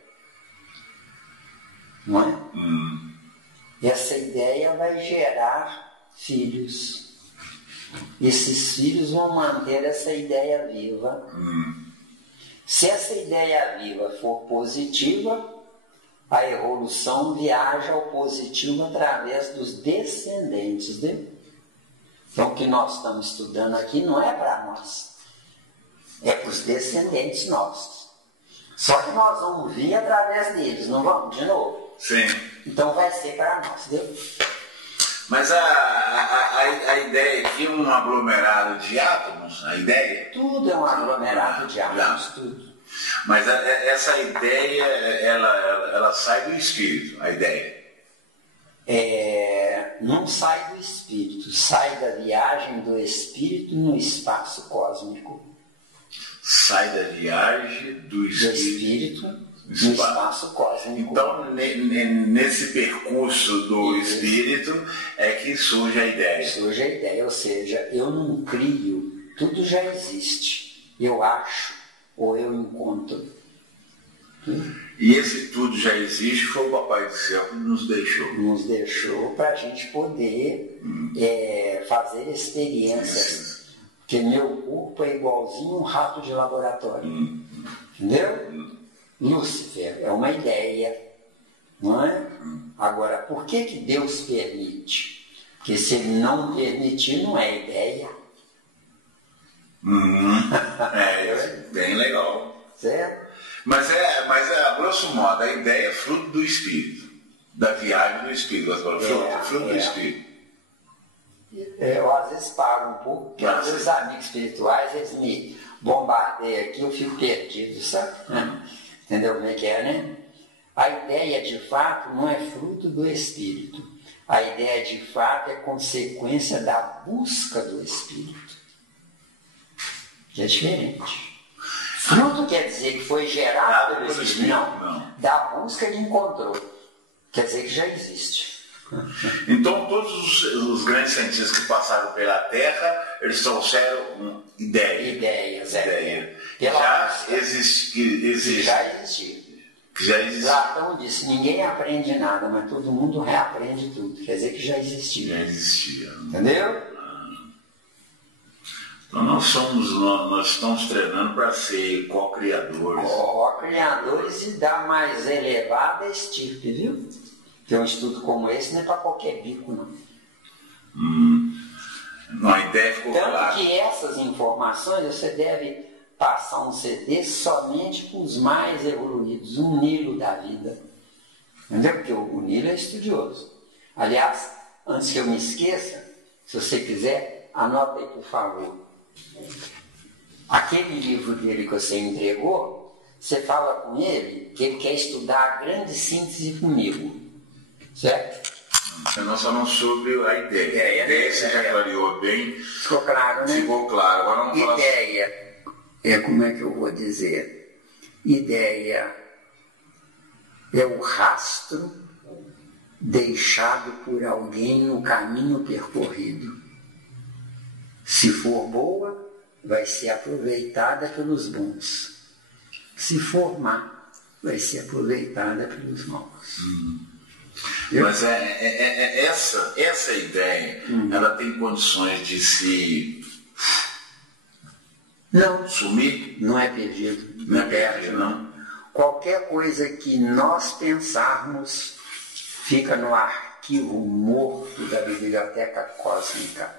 Não é? Essa ideia vai gerar filhos. Esses filhos vão manter essa ideia viva. Se essa ideia viva for positiva, a evolução viaja ao positivo através dos descendentes dele. Então, o que nós estamos estudando aqui não é para nós, é para os descendentes nossos. Só que nós vamos vir através deles, não vamos de novo? Sim. Então vai ser para nós, entendeu? Mas a ideia aqui é um aglomerado de átomos, a ideia? Tudo é um aglomerado de átomos, tudo. Mas essa ideia, ela sai do espírito, a ideia? Não sai do espírito, sai da viagem do espírito no espaço cósmico. Sai da viagem do espírito no espaço cósmico. Então, nesse percurso do espírito é que surge a ideia. Surge a ideia, ou seja, eu não crio, tudo já existe. Eu acho ou eu encontro. E esse tudo já existe, foi o Papai do Céu que nos deixou. Nos deixou para a gente poder fazer experiências. Porque meu corpo é igualzinho um rato de laboratório. Entendeu? Lúcifer é uma ideia, não é? Agora, por que Deus permite? Porque se Ele não permitir, não é ideia. Bem legal. Certo? Mas a grosso modo, a ideia é fruto do espírito, da viagem do espírito. Fruto do espírito. Eu às vezes paro um pouco, porque às vezes amigos espirituais, eles me bombardeiam aqui, eu fico perdido, sabe? Entendeu como é que é, né? A ideia de fato não é fruto do espírito. A ideia de fato é consequência da busca do espírito. Que é diferente. Fruto quer dizer que foi gerado pelo espírito. Não. Da busca ele encontrou. Quer dizer que já existe. Então todos os grandes cientistas que passaram pela Terra, eles trouxeram ideias. Já existiu. Platão disse, ninguém aprende nada, mas todo mundo reaprende tudo. Quer dizer que já existia. Entendeu? Então nós estamos treinando para ser co-criadores. Co-criadores e da mais elevada estirpe, viu? Porque um estudo como esse não é para qualquer bico, não. A ideia ficou clara. Tanto que essas informações você deve passar um CD somente com os mais evoluídos, um Nilo da vida. Entendeu? Porque o Nilo é estudioso. Aliás, antes que eu me esqueça, se você quiser, anota aí, por favor. Aquele livro dele que você entregou, você fala com ele que ele quer estudar a grande síntese comigo. Certo? Nós falamos sobre a ideia. A ideia você já clareou bem. Ficou claro, né? Ficou claro. Agora vamos falar. Ideia. Como é que eu vou dizer? Ideia é o rastro deixado por alguém no caminho percorrido. Se for boa, vai ser aproveitada pelos bons. Se for má, vai ser aproveitada pelos maus. Mas essa ideia, ela tem condições de se Não. Sumir? Não é perdido. Não é perdido, não. Qualquer coisa que nós pensarmos fica no arquivo morto da biblioteca cósmica.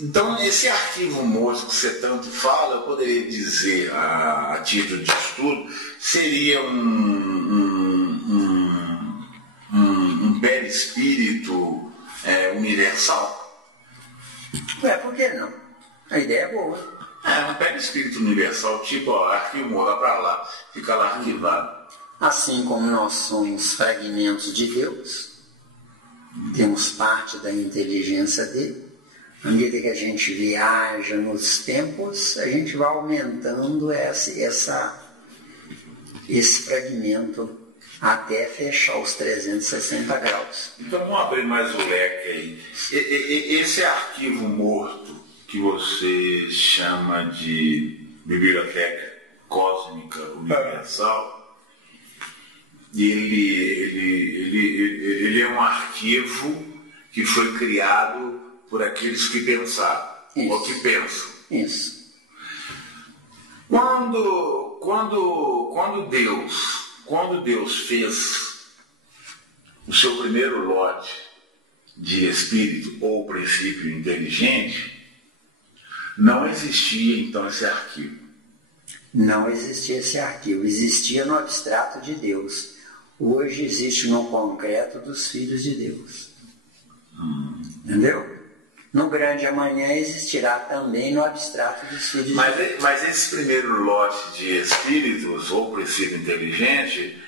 Então, esse arquivo morto que você tanto fala, eu poderia dizer, a título de estudo, seria um perispírito universal? Por que não? A ideia é boa. Um perispírito universal, tipo, arquivo morto, para lá, fica lá arquivado. Assim como nós somos fragmentos de Deus, temos parte da inteligência dele, à medida que a gente viaja nos tempos, a gente vai aumentando esse fragmento até fechar os 360 graus. Então vamos abrir mais o leque aí. Esse arquivo morto que você chama de biblioteca cósmica universal, ele é um arquivo que foi criado por aqueles que pensaram, ou que pensam. Isso. Quando Deus fez o seu primeiro lote de espírito ou princípio inteligente, não existia então esse arquivo. Não existia esse arquivo, existia no abstrato de Deus. Hoje existe no concreto dos filhos de Deus. Entendeu? No grande amanhã existirá também no abstrato dos filhos de Deus. Mas esse primeiro lote de espíritos ou princípio inteligente,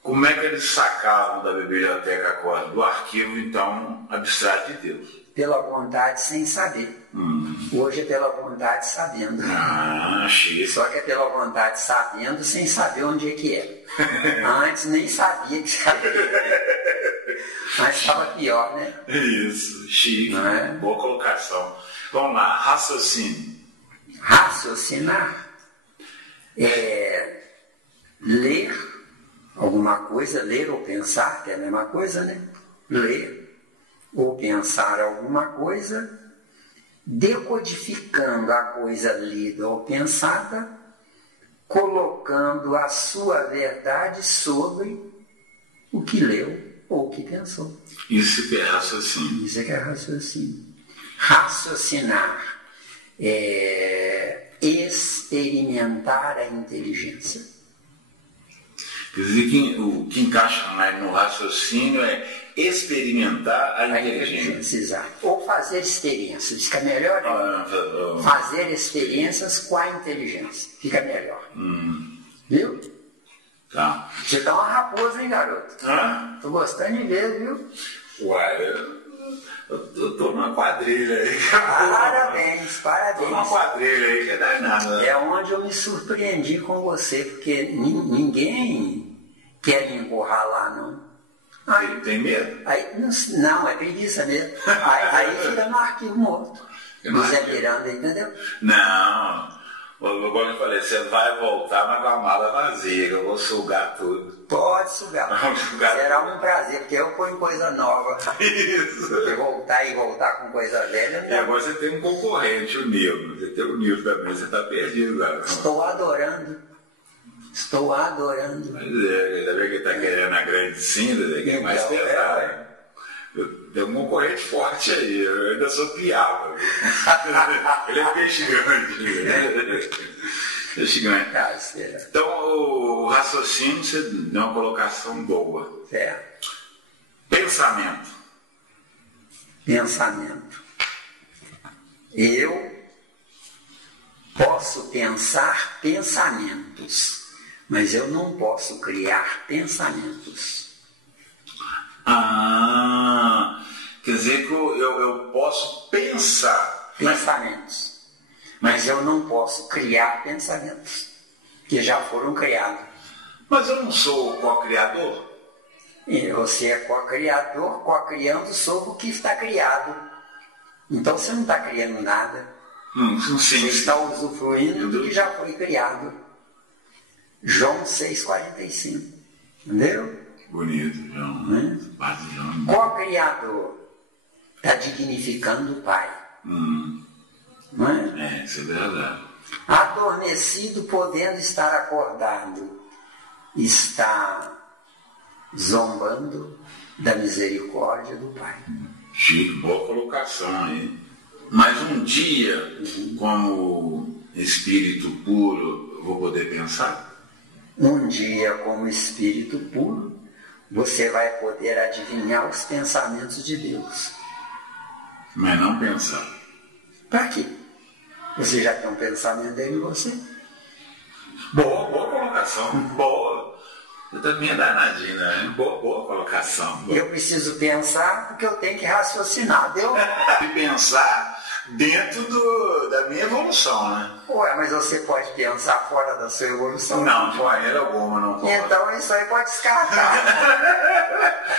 como é que eles sacavam da biblioteca cósmica, do arquivo então abstrato de Deus? Pela vontade sem saber. Hoje é pela vontade sabendo. Achei. Só que é pela vontade sabendo sem saber onde é que é. Antes nem sabia que sabia. Mas estava pior, né? Isso, chique. Boa colocação. Vamos lá, raciocínio. Raciocinar é ler alguma coisa, ler ou pensar, que é a mesma coisa, né? Ler ou pensar alguma coisa, decodificando a coisa lida ou pensada, colocando a sua verdade sobre o que leu ou o que pensou. Isso que é raciocínio. Isso é que é raciocínio. Raciocinar é experimentar a inteligência. Quer dizer que o que encaixa mais no raciocínio é experimentar a inteligência. Exato. Ou fazer experiências, fica melhor. Fazer experiências com a inteligência, fica melhor. Viu? Tá. Você tá uma raposa, hein, garoto? Tô gostando de ver, viu? Ué, eu tô numa quadrilha aí. Parabéns. Tô numa quadrilha aí, que dá nada. É onde eu me surpreendi com você, porque ninguém quer me encurralar, não. Aí, tem medo? Aí, não, é preguiça mesmo. Aí fica no arquivo morto. No Zé Miranda, entendeu? Não. Como eu falei, você vai voltar, mas com a mala vazia, que eu vou sugar tudo. Pode sugar. Será um prazer, porque eu ponho coisa nova. Isso. Porque voltar com coisa velha. E agora você tem um concorrente, o Nilo. Você tem o Nilo também, você está perdido lá. Estou adorando. Mas ainda bem que ele está querendo a grande cinza, que é mais pesado. Tem um concorrente forte aí, eu ainda sou piaba. Ele é peixe grande. Peixe grande. Então, o raciocínio, você deu uma colocação boa. Pensamento. Eu posso pensar pensamentos, mas eu não posso criar pensamentos. Quer dizer que eu posso pensar pensamentos, mas eu não posso criar pensamentos que já foram criados. Mas eu não sou o co-criador? E você é co-criador, co-criando sobre o que está criado. Então você não está criando nada. Você está usufruindo do que já foi criado. João 6,45. Entendeu? Bonito, João. Co-criador está dignificando o Pai. não é? Isso é verdade. Adormecido, podendo estar acordado, está zombando da misericórdia do Pai. Chico, boa colocação aí. Mas um dia, como espírito puro, eu vou poder pensar? Um dia, como espírito puro, você vai poder adivinhar os pensamentos de Deus. Mas não pensar. Para quê? Você já tem um pensamento dele em você? Boa colocação. Boa. Eu também é danadinha, né? Boa colocação. Boa. Eu preciso pensar porque eu tenho que raciocinar, deu? E pensar dentro da minha evolução, né? Ué, mas você pode pensar fora da sua evolução? Não, de maneira alguma não pode. Então isso aí pode descartar.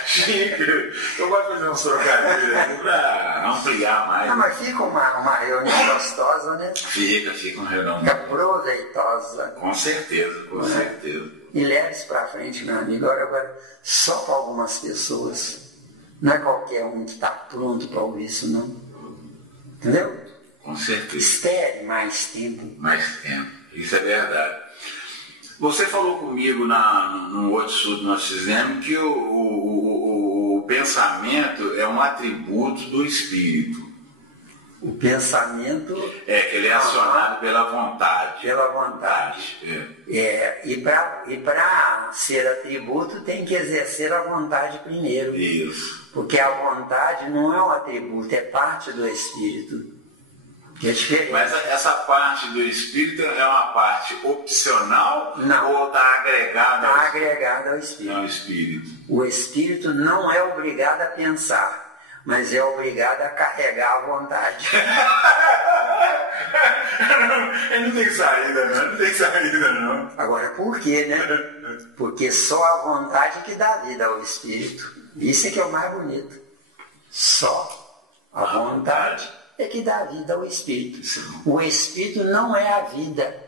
Chico, eu gosto de fazer uns trocadilhos para ampliar mais. Ah, mas fica uma reunião gostosa, né? Fica uma reunião. Fica proveitosa. Com certeza, com certeza. E leve isso para frente, meu amigo. Agora, só para algumas pessoas. Não é qualquer um que está pronto para ouvir isso, não. Entendeu? Com certeza. Espere mais tempo. Mais tempo. Isso é verdade. Você falou comigo num outro estudo que nós fizemos que o pensamento é um atributo do espírito. O pensamento... Ele é acionado pela vontade. Pela vontade. E para ser atributo tem que exercer a vontade primeiro. Isso. Porque a vontade não é um atributo, é parte do espírito. Que é diferente. Mas essa parte do espírito é uma parte opcional? Não. Ou está agregada Está agregada ao espírito. ao espírito? O espírito não é obrigado a pensar, mas é obrigado a carregar a vontade. Ele não tem saída, não tem saída, não. Agora, por quê, né? Porque só a vontade que dá vida ao espírito. Isso é que é o mais bonito. Só a vontade é que dá vida ao espírito. O espírito não é a vida.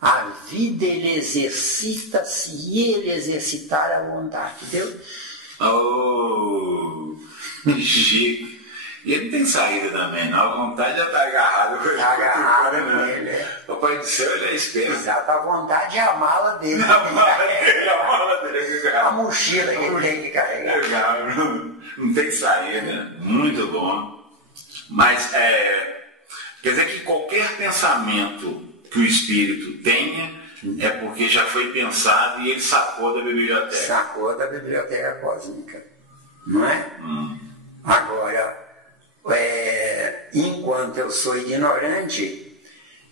A vida ele exercita se ele exercitar a vontade, entendeu? Oh, que chique. E ele tem saída também, não. A vontade já está agarrada com ele. Está agarrada com ele. Papai do céu, ele é esperto. Exato, a vontade é a mala dele. A mala dele é a mochila que ele tem que carregar. Legal, não tem saída. Muito bom. Mas, quer dizer que qualquer pensamento que o espírito tenha é porque já foi pensado e ele sacou da biblioteca. Sacou da biblioteca cósmica. Não é? Agora, enquanto eu sou ignorante,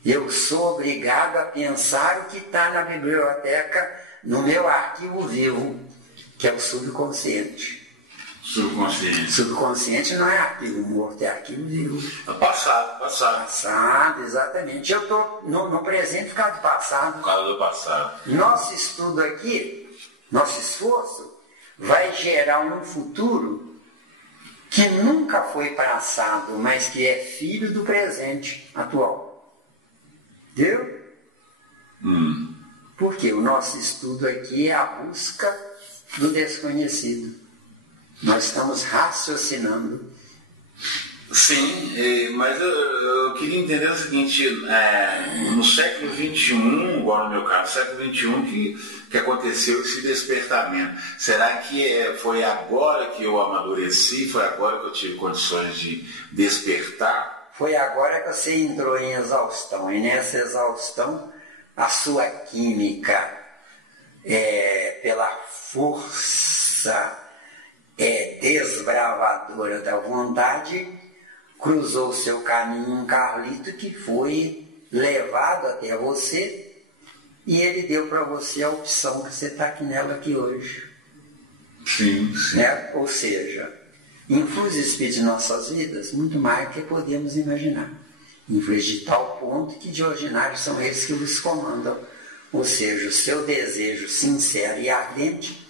eu sou obrigado a pensar o que está na biblioteca, no meu arquivo vivo, que é o subconsciente. Subconsciente. Subconsciente não é arquivo morto, é arquivo vivo. Passado. Passado, exatamente. Eu estou no presente por causa do passado. Por causa do passado. Nosso estudo aqui, nosso esforço, vai gerar um futuro que nunca foi passado, mas que é filho do presente atual. Entendeu? Porque o nosso estudo aqui é a busca do desconhecido. Nós estamos raciocinando. Sim, mas eu queria entender o seguinte, no século XXI, igual no meu caso, século XXI, que aconteceu esse despertamento. Será que foi agora que eu amadureci? Foi agora que eu tive condições de despertar? Foi agora que você entrou em exaustão. E nessa exaustão, a sua química, pela força desbravadora da vontade, cruzou o seu caminho um Carlito que foi levado até você e ele deu para você a opção que você está aqui nela aqui hoje. Sim. Né? Ou seja, influi os espíritos em nossas vidas muito mais do que podemos imaginar. Influi de tal ponto que de ordinário são eles que vos comandam. Ou seja, o seu desejo sincero e ardente,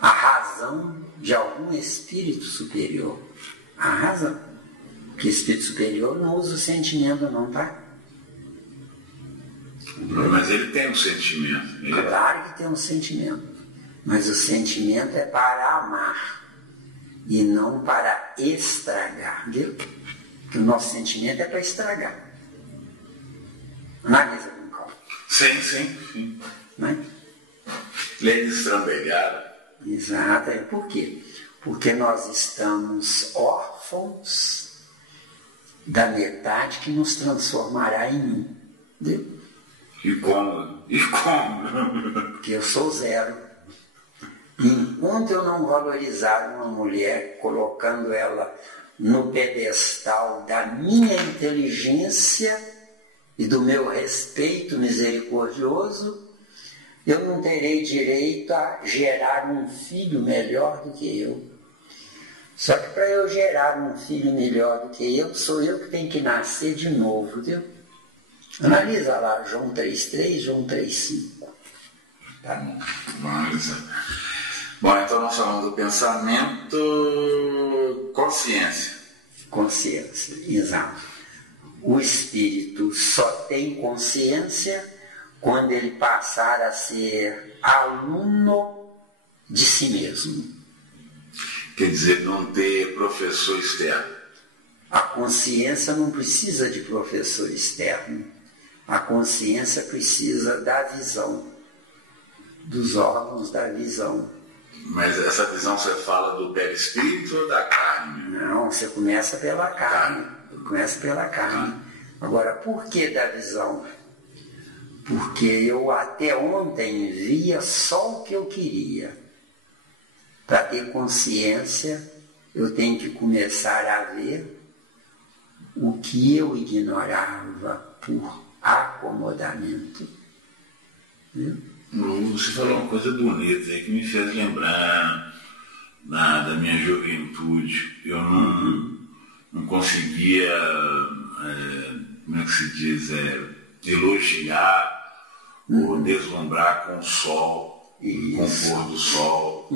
a razão de algum espírito superior. A razão. Porque espírito superior não usa o sentimento não, tá? Mas ele tem um sentimento. Claro que tem um sentimento. Mas o sentimento é para amar e não para estragar, viu? Porque o nosso sentimento é para estragar. Analisa com calma. Sim. Né? Lei destrambelhada. Exato. Por quê? Porque nós estamos órfãos da metade que nos transformará em um. Entendeu? E como? Porque eu sou zero. Enquanto eu não valorizar uma mulher, colocando ela no pedestal da minha inteligência e do meu respeito misericordioso, eu não terei direito a gerar um filho melhor do que eu. Só que para eu gerar um filho melhor do que eu, sou eu que tenho que nascer de novo, viu? Analisa lá João 3,3, João 3,5. Tá bom? Bom, então nós falamos do pensamento, consciência. Consciência, exato. O espírito só tem consciência quando ele passar a ser aluno de si mesmo. Quer dizer, não ter professor externo. A consciência não precisa de professor externo. A consciência precisa da visão, dos órgãos da visão. Mas essa visão você fala do perispírito ou da carne? Não, você começa pela carne. Começa pela carne. Agora, por que da visão? Porque eu até ontem via só o que eu queria. Para ter consciência, eu tenho que começar a ver o que eu ignorava por acomodamento. Viu? Você falou uma coisa bonita aí que me fez lembrar da minha juventude. Eu não conseguia, como é que se diz, elogiar ou deslumbrar com o sol, com o pôr do sol,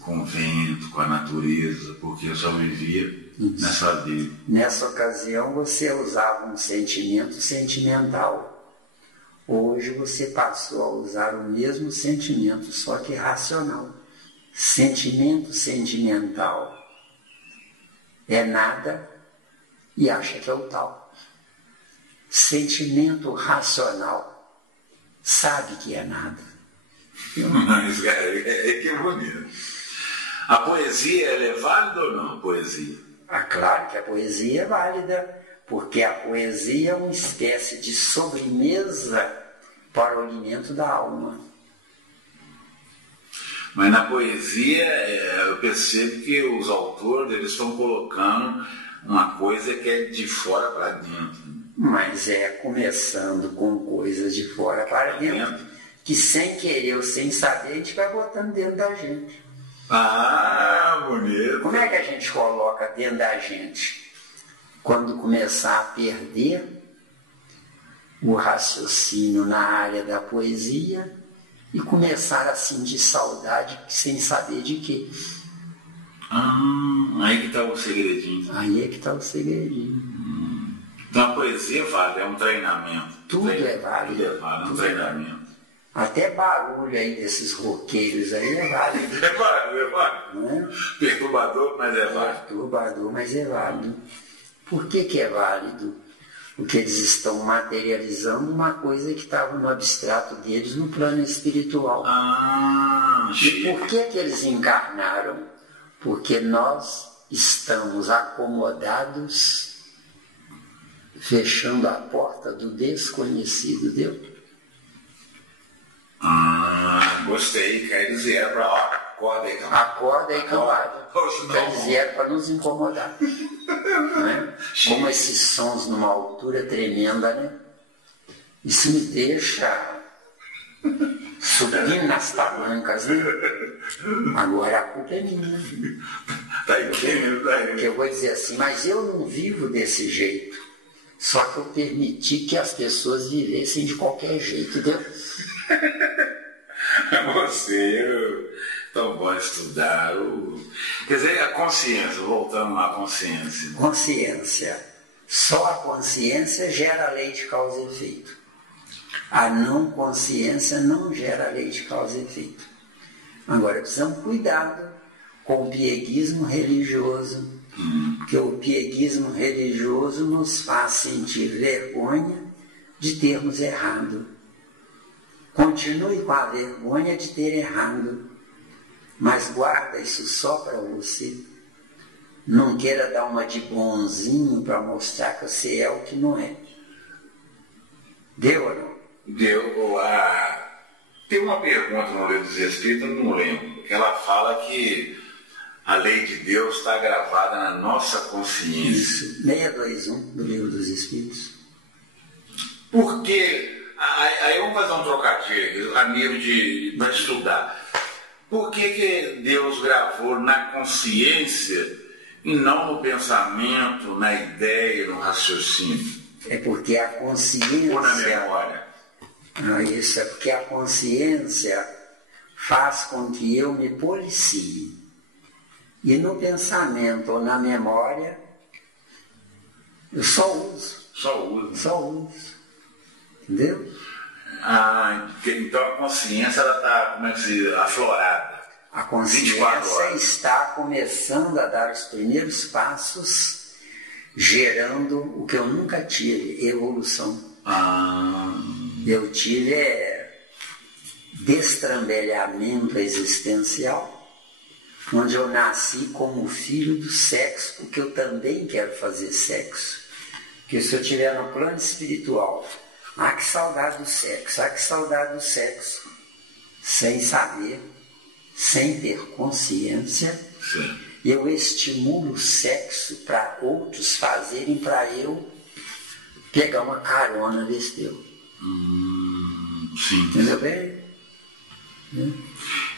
com o vento, com a natureza, porque eu só vivia nessa vida. Nessa ocasião você usava um sentimento sentimental. Hoje você passou a usar o mesmo sentimento, só que racional. Sentimento sentimental é nada e acha que é o tal. Sentimento racional sabe que é nada. Mas é que é bonito. A poesia, ela é válida ou não, a poesia? Claro que a poesia é válida. Porque a poesia é uma espécie de sobremesa para o alimento da alma. Mas na poesia eu percebo que os autores eles estão colocando uma coisa que é de fora para dentro. Mas é começando com coisas de fora para dentro, que sem querer ou sem saber a gente vai botando dentro da gente. Ah, bonito. Como é que a gente coloca dentro da gente? Quando começar a perder o raciocínio na área da poesia e começar a sentir saudade sem saber de quê. Aí que está o segredinho. Aí é que está o segredinho. Então a poesia vale, é um treinamento. Tudo é válido. Tudo é válido, é um treinamento. Até barulho aí desses roqueiros aí é válido. É válido. Não é? Perturbador, mas é válido. Perturbador, mas é válido. Por que é válido? Porque eles estão materializando uma coisa que estava no abstrato deles no plano espiritual. E por que eles encarnaram? Porque nós estamos acomodados, fechando a porta do desconhecido, deu? Gostei, que eles vieram para lá. Acorda aí, cambada. Acorda aí, cambada. Eles vieram para nos incomodar. Não é? Como esses sons numa altura tremenda, né? Isso me deixa subindo nas tamancas, né? Agora a culpa é minha. Tá aí, Porque eu vou dizer assim, mas eu não vivo desse jeito. Só que eu permiti que as pessoas vivessem de qualquer jeito, entendeu? Você, tão bom estudar. Quer dizer, a consciência, voltando à consciência. Consciência. Só a consciência gera lei de causa e efeito. A não consciência não gera lei de causa e efeito. Agora, precisamos cuidado com o pieguismo religioso, porque o pieguismo religioso nos faz sentir vergonha de termos errado. Continue com a vergonha de ter errado, mas guarda isso só para você. Não queira dar uma de bonzinho para mostrar que você é o que não é. Deu ou não? Deu. Tem uma pergunta no Livro dos Espíritos, eu não lembro, que ela fala que a lei de Deus está gravada na nossa consciência. Isso, 621 do Livro dos Espíritos. Por que, aí vamos fazer um trocadilho, a nível para estudar. Por que Deus gravou na consciência e não no pensamento, na ideia, no raciocínio? É porque a consciência... Ou na memória? Não, isso é porque a consciência faz com que eu me policie. E no pensamento ou na memória, eu só uso. Só uso. Só uso. Entendeu? Então a consciência está, como é que se diz, aflorada. A consciência está começando a dar os primeiros passos, gerando o que eu nunca tive, evolução. Eu tive destrambelhamento existencial, onde eu nasci como filho do sexo, porque eu também quero fazer sexo. Porque se eu estiver no plano espiritual, que saudade do sexo, que saudade do sexo, sem saber, sem ter consciência, sim, eu estimulo o sexo para outros fazerem, para eu pegar uma carona desse teu. Sim. Entendeu bem?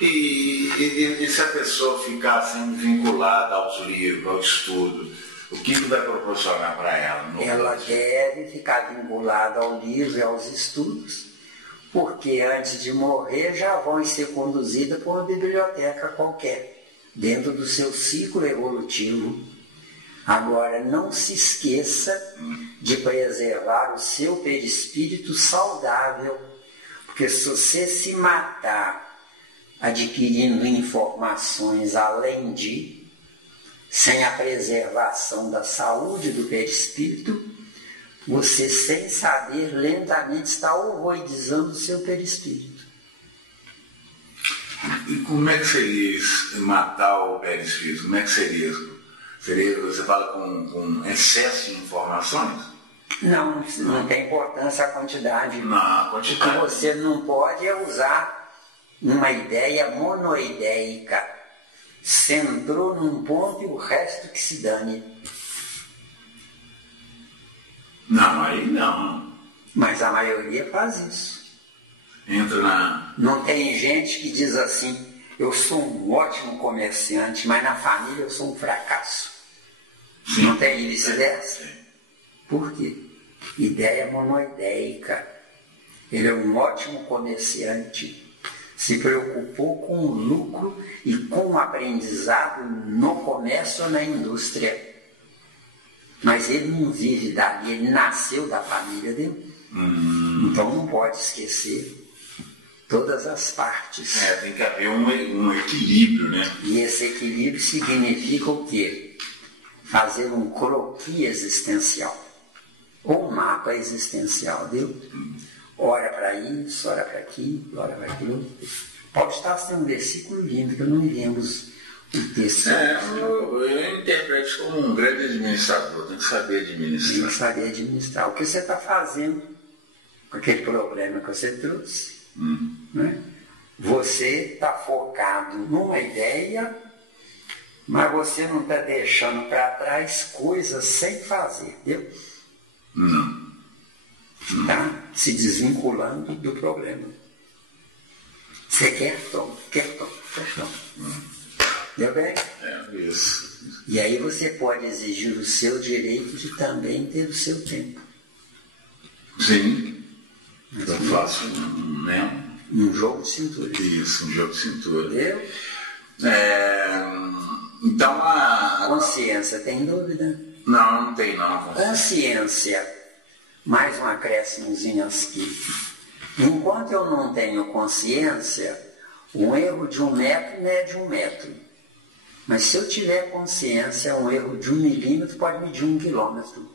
E se a pessoa ficar assim vinculada aos livros, ao estudo, o que vai proporcionar para ela? Ela deve ficar vinculada ao livro e aos estudos, porque antes de morrer já vão ser conduzidas por uma biblioteca qualquer, dentro do seu ciclo evolutivo. Agora, não se esqueça de preservar o seu perispírito saudável, porque se você se matar adquirindo informações além de, sem a preservação da saúde do perispírito, você, sem saber, lentamente está horrorizando o seu perispírito. E como é que seria isso, matar o perispírito? Como é que seria isso? Você fala com excesso de informações? Não tem importância a quantidade. Não, a quantidade. O que você não pode é usar uma ideia monoideica. Centrou num ponto e o resto que se dane. Não, aí não. Mas a maioria faz isso. Entra na... Não tem gente que diz assim, eu sou um ótimo comerciante, mas na família eu sou um fracasso. Sim. Não tem vice-versa? Por quê? Ideia monoideica. Ele é um ótimo comerciante, se preocupou com o lucro e com o aprendizado no comércio ou na indústria. Mas ele não vive dali, ele nasceu da família dele. Então não pode esquecer todas as partes. Tem que haver um equilíbrio, né? E esse equilíbrio significa o quê? Fazer um croquis existencial, ou um mapa existencial, deu? Ora para isso, ora para aqui, ora para aquilo. Pode estar sendo um versículo lindo, que eu não me lembro o texto. Eu interpreto isso como um grande administrador, tem que saber administrar. Tem que saber administrar. O que você está fazendo com aquele problema que você trouxe? Né? Você está focado numa ideia, mas você não está deixando para trás coisas sem fazer, entendeu? Está se desvinculando do problema. Você quer, toma. Deu bem? Isso. E aí você pode exigir o seu direito de também ter o seu tempo. Sim. Eu faço, né? Um jogo de cintura. Isso, um jogo de cintura. Entendeu? Então a Consciência, tem dúvida? Não tem não. Consciência, mais um acréscimozinho aqui. Enquanto eu não tenho consciência, um erro de 1 metro não é de 1 metro. Mas se eu tiver consciência, um erro de 1 milímetro pode medir 1 quilômetro.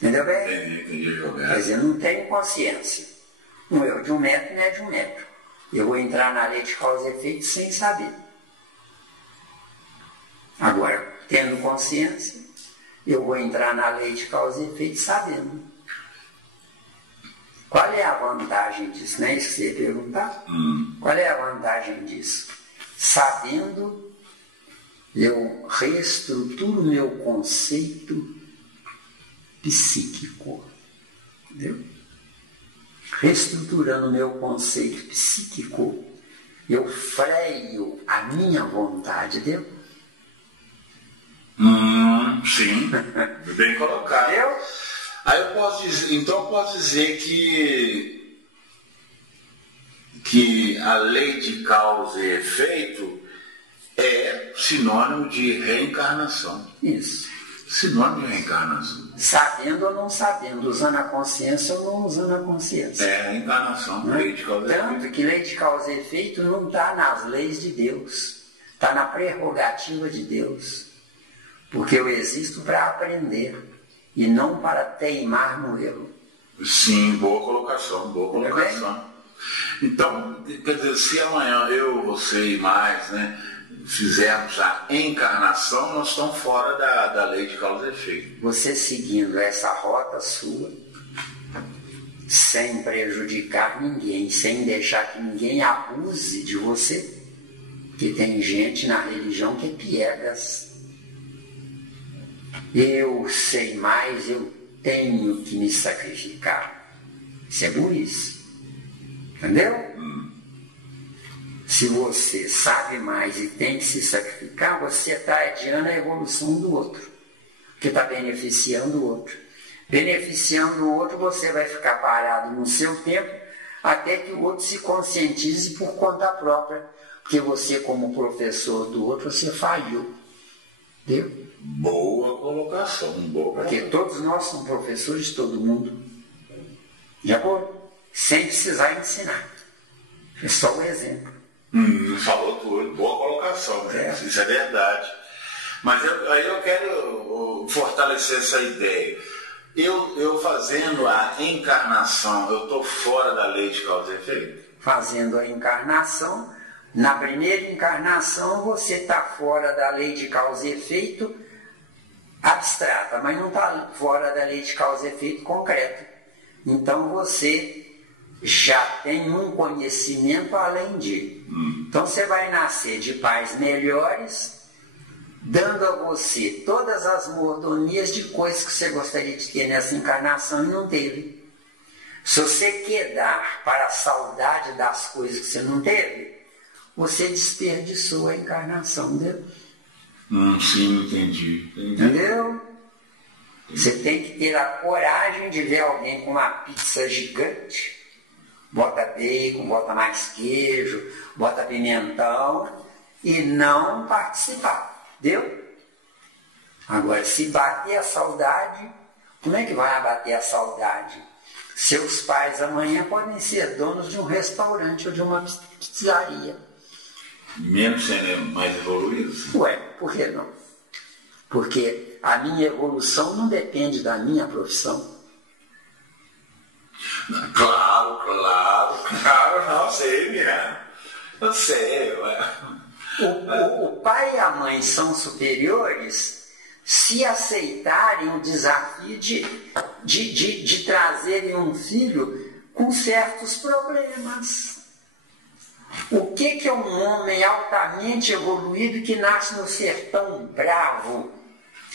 Entendeu bem? Entendi jogar. Quer dizer, eu não tenho consciência. Um eu de 1 metro não é de 1 metro. Eu vou entrar na lei de causa e efeito sem saber. Agora, tendo consciência, eu vou entrar na lei de causa e efeito sabendo. Qual é a vantagem disso? Não é isso que você ia perguntar? Qual é a vantagem disso? Sabendo, eu reestruturo meu conceito psíquico. Entendeu? Reestruturando meu conceito psíquico, eu freio a minha vontade, entendeu? Sim, bem colocado. Entendeu? Aí eu posso dizer que a lei de causa e efeito é sinônimo de reencarnação. Isso. Sinônimo de reencarnação. Sabendo ou não sabendo, usando a consciência ou não usando a consciência. É reencarnação, Não é? lei de causa e efeito. Tanto que lei de causa e efeito não está nas leis de Deus, está na prerrogativa de Deus. Porque eu existo para aprender e não para teimar no erro. Sim, boa colocação, boa colocação. Então, quer dizer, se amanhã eu, você e mais, né, fizermos a encarnação, nós estamos fora da lei de causa e efeito. Você seguindo essa rota sua, sem prejudicar ninguém, sem deixar que ninguém abuse de você, que tem gente na religião que é piegas. Eu sei mais, eu tenho que me sacrificar. Isso é burrice. Entendeu? Se você sabe mais e tem que se sacrificar, você está adiando a evolução do outro, que está beneficiando o outro. Beneficiando o outro, você vai ficar parado no seu tempo até que o outro se conscientize por conta própria, porque você, como professor do outro, você falhou. Entendeu? Boa colocação, boa colocação. Porque todos nós somos professores de todo mundo. De acordo? Sem precisar ensinar. É só o exemplo. Falou tudo, boa colocação, né? Isso é verdade. Mas aí eu quero fortalecer essa ideia. Eu fazendo a encarnação, eu estou fora da lei de causa e efeito? Fazendo a encarnação, na primeira encarnação você está fora da lei de causa e efeito abstrata, mas não está fora da lei de causa e efeito concreta. Então você já tem um conhecimento além de. Então você vai nascer de pais melhores, dando a você todas as mordomias de coisas que você gostaria de ter nessa encarnação e não teve. Se você quer dar para a saudade das coisas que você não teve, você desperdiçou a encarnação, entendeu? Sim, entendi. Entendeu? Você tem que ter a coragem de ver alguém com uma pizza gigante, bota bacon, bota mais queijo, bota pimentão e não participar, entendeu? Agora, se bater a saudade, como é que vai abater a saudade? Seus pais amanhã podem ser donos de um restaurante ou de uma pizzaria. Mesmo sendo mais evoluídos? Ué, por que não? Porque a minha evolução não depende da minha profissão. Claro, não sei, minha. Eu sei, ué. O pai e a mãe são superiores se aceitarem o desafio de trazerem um filho com certos problemas. O que é um homem altamente evoluído que nasce no sertão bravo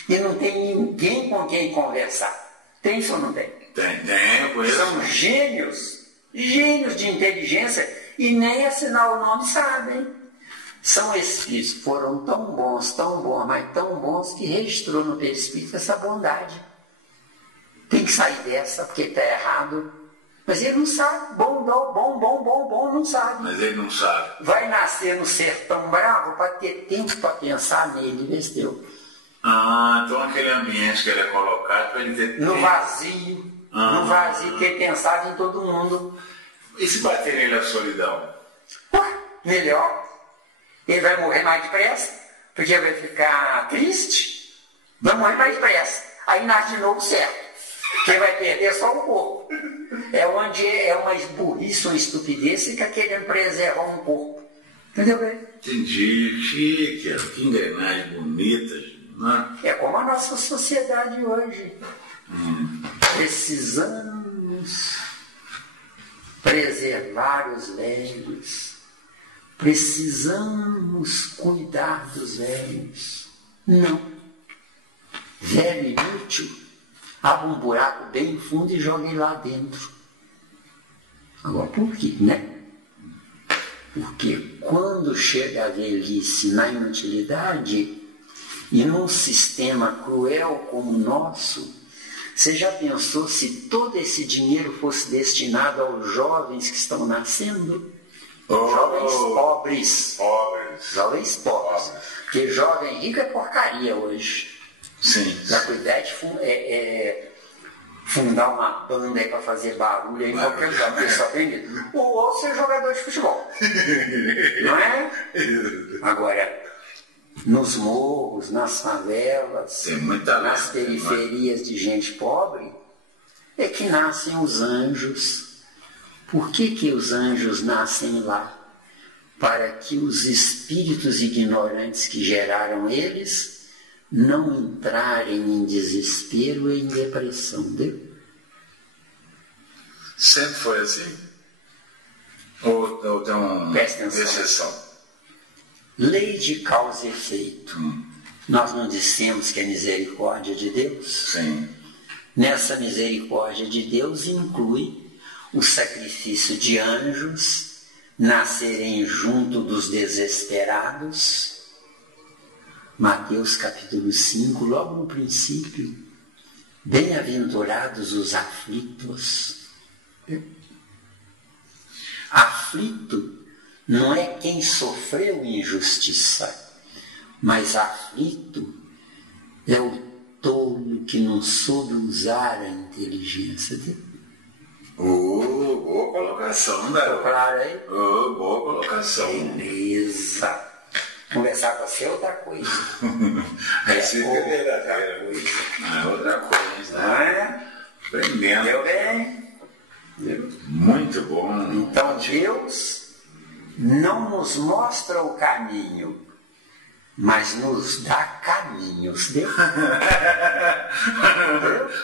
e não tem ninguém com quem conversar? Tem isso ou não tem? Tem, eu conheço. São gênios de inteligência e nem assinar o nome sabem. São espíritos que foram tão bons, mas tão bons que registrou no perispírito essa bondade. Tem que sair dessa porque está errado. Mas ele não sabe, bom, não sabe. Mas ele não sabe. Vai nascer no sertão bravo para ter tempo para pensar nele, vestiu. Então aquele ambiente que ele é colocado para ele ter no vazio, porque ele pensava em todo mundo. E se bater nele a solidão? Melhor. Ele vai morrer mais depressa, porque vai ficar triste, vai morrer mais depressa. Aí nasce de novo certo. Quem vai perder é só o corpo. É onde é uma burrice, uma estupidez, fica querendo preservar um corpo. Entendeu bem? Entendi. Chique, que engrenagem bonita. Né? É como a nossa sociedade hoje. Precisamos preservar os velhos. Precisamos cuidar dos velhos. Não. Velho inútil, abre um buraco bem fundo e joga ele lá dentro. Agora, por quê, né? Porque quando chega a velhice na inutilidade e num sistema cruel como o nosso, você já pensou se todo esse dinheiro fosse destinado aos jovens que estão nascendo? Jovens pobres. Jovens pobres. Porque jovem rico é porcaria hoje. Sim. Já com ideia de fundar uma banda aí para fazer barulho aí em qualquer lugar, porque só tem ou ser jogador de futebol. Não é? Agora, nos morros, nas favelas, nas periferias de gente pobre, é que nascem os anjos. Por que os anjos nascem lá? Para que os espíritos ignorantes que geraram eles não entrarem em desespero e em depressão. Entendeu? Sempre foi assim? Ou tem uma exceção? Lei de causa e efeito. Nós não dissemos que é misericórdia de Deus? Sim. Nessa misericórdia de Deus inclui o sacrifício de anjos nascerem junto dos desesperados. Mateus capítulo 5, logo no princípio, bem-aventurados os aflitos. Aflito não é quem sofreu injustiça, mas aflito é o tolo que não soube usar a inteligência dele. Boa colocação, né? Ficou claro aí? Boa colocação. Beleza. Conversar com você é outra coisa. É outra coisa. Não é? Aprendendo. Deu bem? Muito bom. Então Deus não nos mostra o caminho, mas nos dá caminhos. Deu?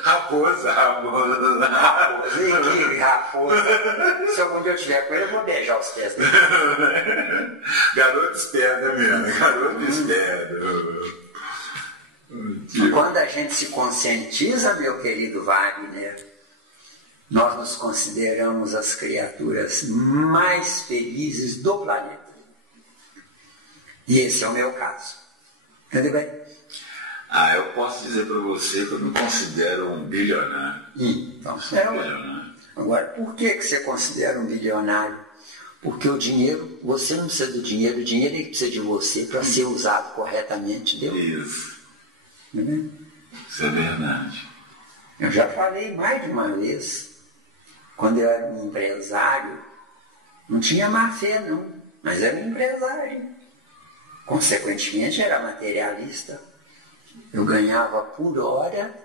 Raposa. E que raposa. Se algum dia eu estiver com ele, eu vou beijar os pés dele. Garoto esperto, mesmo. Garoto esperto. Quando a gente se conscientiza, meu querido Wagner, nós nos consideramos as criaturas mais felizes do planeta. E esse é o meu caso. Entendeu bem? Eu posso dizer para você que eu me considero um bilionário. Então, bilionário. Agora, por que você considera um bilionário? Porque o dinheiro, você não precisa do dinheiro, o dinheiro é que precisa de você para ser usado corretamente, entendeu? Isso. Isso é verdade. Eu já falei mais de uma vez, quando eu era um empresário, não tinha má fé não, mas era um empresário. Consequentemente era materialista. Eu ganhava por hora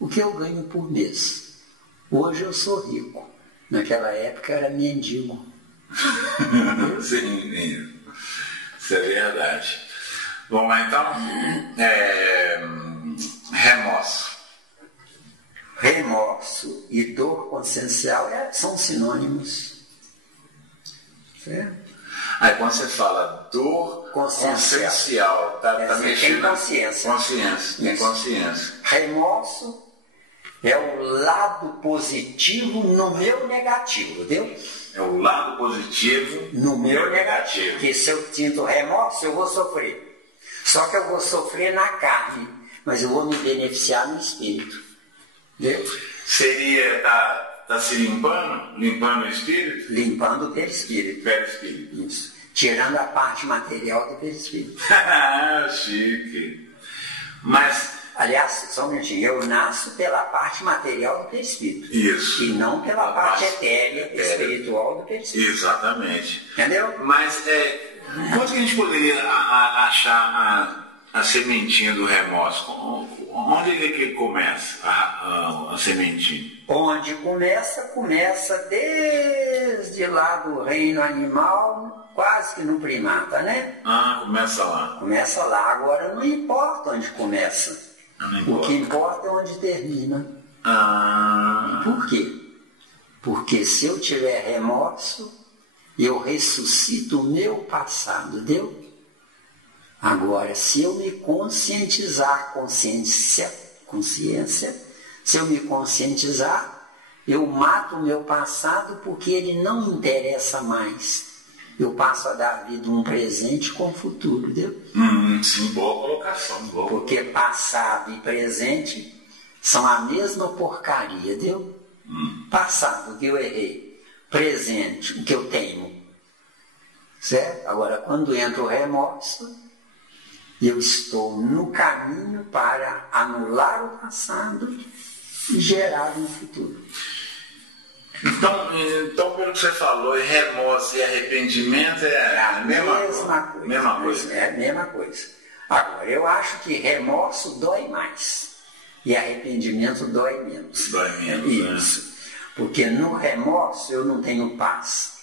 o que eu ganho por mês. Hoje eu sou rico. Naquela época era mendigo. Sim, isso é verdade. Bom, mas então, remorso. Remorso e dor consciencial são sinônimos. Certo? Aí quando você fala dor consciencial, tá mexendo. Tem consciência. Remorso é o lado positivo no meu negativo, entendeu? É o lado positivo no meu negativo. Porque se eu sinto remorso, eu vou sofrer. Só que eu vou sofrer na carne, mas eu vou me beneficiar no espírito. Entendeu? Seria tá se limpando o espírito? Limpando o perispírito. Isso. Tirando a parte material do perispírito. Chique. Mas, aliás, só um minutinho, eu nasço pela parte material do perispírito. Isso. E não pela parte etérea, espiritual do perispírito. Exatamente. Entendeu? Mas, quanto que a gente poderia achar a sementinha do remorso? onde é que ele começa a sementinha? Onde começa desde lá do reino animal, quase que no primata, né? Começa lá. Começa lá. Agora não importa onde começa. O que importa é onde termina. Por quê? Porque se eu tiver remorso, eu ressuscito o meu passado, deu? Agora, se eu me conscientizar, consciência, se eu me conscientizar, eu mato o meu passado porque ele não me interessa mais. Eu passo a dar vida um presente com o futuro, deu? Sim, boa colocação. Boa. Porque passado e presente são a mesma porcaria, deu? Passado, o que eu errei. Presente, o que eu tenho. Certo? Agora, quando entra o remorso, eu estou no caminho para anular o passado e gerar um futuro. Então, pelo que você falou, remorso e arrependimento é a mesma coisa. É a mesma coisa. Agora, eu acho que remorso dói mais e arrependimento dói menos. Dói menos, Isso. Né? Porque no remorso eu não tenho paz.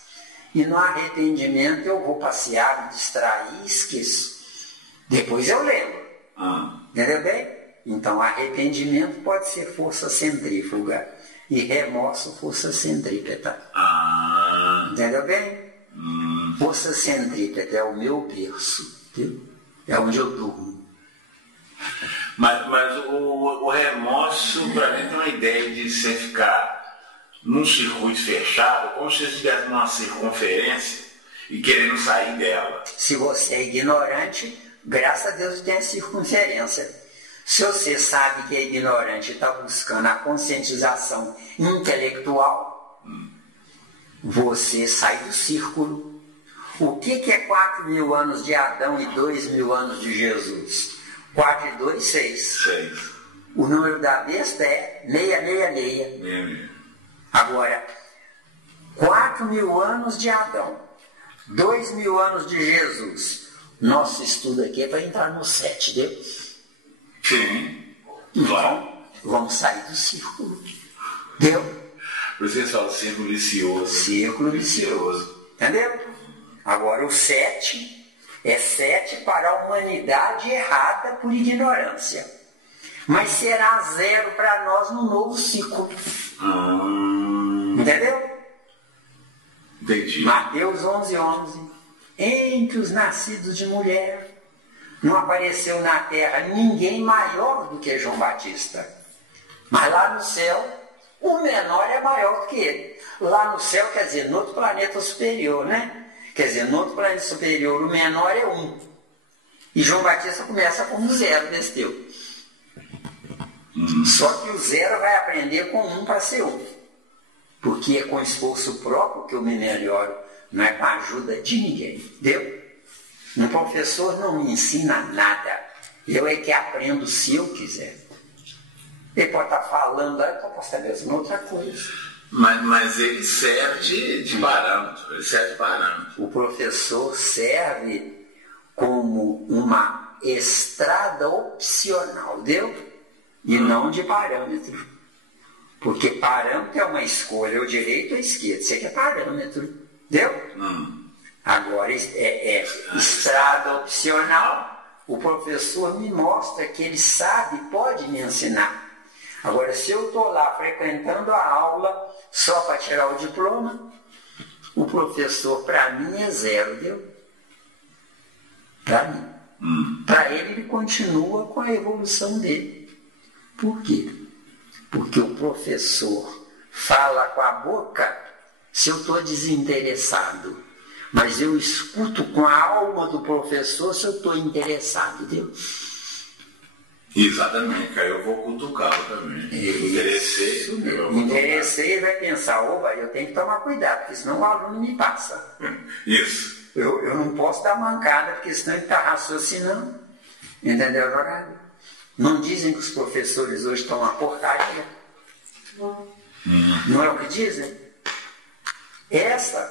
E no arrependimento eu vou passear, me distrair e esqueço. Depois eu lembro. Entendeu bem? Então, arrependimento pode ser força centrífuga. E remorso, força centrípeta. Entendeu bem? Força centrípeta é o meu berço. Entendeu? É onde eu durmo. Mas o remorso, para mim, tem uma ideia de você ficar num circuito fechado, como se você estivesse numa circunferência e querendo sair dela. Se você é ignorante, graças a Deus tem a circunferência. Se você sabe que é ignorante e está buscando a conscientização intelectual, você sai do círculo. O que é 4.000 anos de Adão e 2.000 anos de Jesus? 4 e 2, 6. O número da besta é 666. Agora, 4.000 anos de Adão, 2.000 anos de Jesus. Nosso estudo aqui é para entrar no 7, deu? Sim. Então, vamos sair do círculo. Deu? Vocês falam círculo vicioso. Círculo vicioso. Entendeu? Agora, o 7 é 7 para a humanidade errada por ignorância. Mas será 0 para nós no novo ciclo. Entendeu? Entendi. Mateus 11:11. Entre os nascidos de mulher, não apareceu na terra ninguém maior do que João Batista. Mas lá no céu, o menor é maior do que ele. Lá no céu, quer dizer, no outro planeta superior, né? Quer dizer, no outro planeta superior, o menor é 1. E João Batista começa com 0 nesse teu. Só que o 0 vai aprender com 1 para ser 1. Porque é com esforço próprio que eu me melhoro, não é com a ajuda de ninguém. Entendeu? Um professor não me ensina nada. Eu é que aprendo se eu quiser. Ele pode estar falando, eu posso estar pensando outra coisa. Mas ele serve de parâmetro. Ele serve de parâmetro. O professor serve como uma estrada opcional, deu? E não de parâmetro. Porque parâmetro é uma escolha, o direito ou a esquerda. Isso aqui é parâmetro. Deu? Agora é estrada opcional. O professor me mostra que ele sabe, pode me ensinar. Agora, se eu estou lá frequentando a aula só para tirar o diploma, o professor para mim é 0, deu? Para mim. Para ele continua com a evolução dele. Por quê? Porque o professor fala com a boca se eu estou desinteressado. Mas eu escuto com a alma do professor se eu estou interessado, entendeu? Exatamente, aí eu vou cutucá-lo também. Interessei. Interessei, ele vai pensar, opa, eu tenho que tomar cuidado, porque senão o aluno me passa. Isso. Eu não posso dar mancada, porque senão ele está raciocinando. Entendeu, jogado? Não dizem que os professores hoje estão uma porcaria? Não é o que dizem? Essa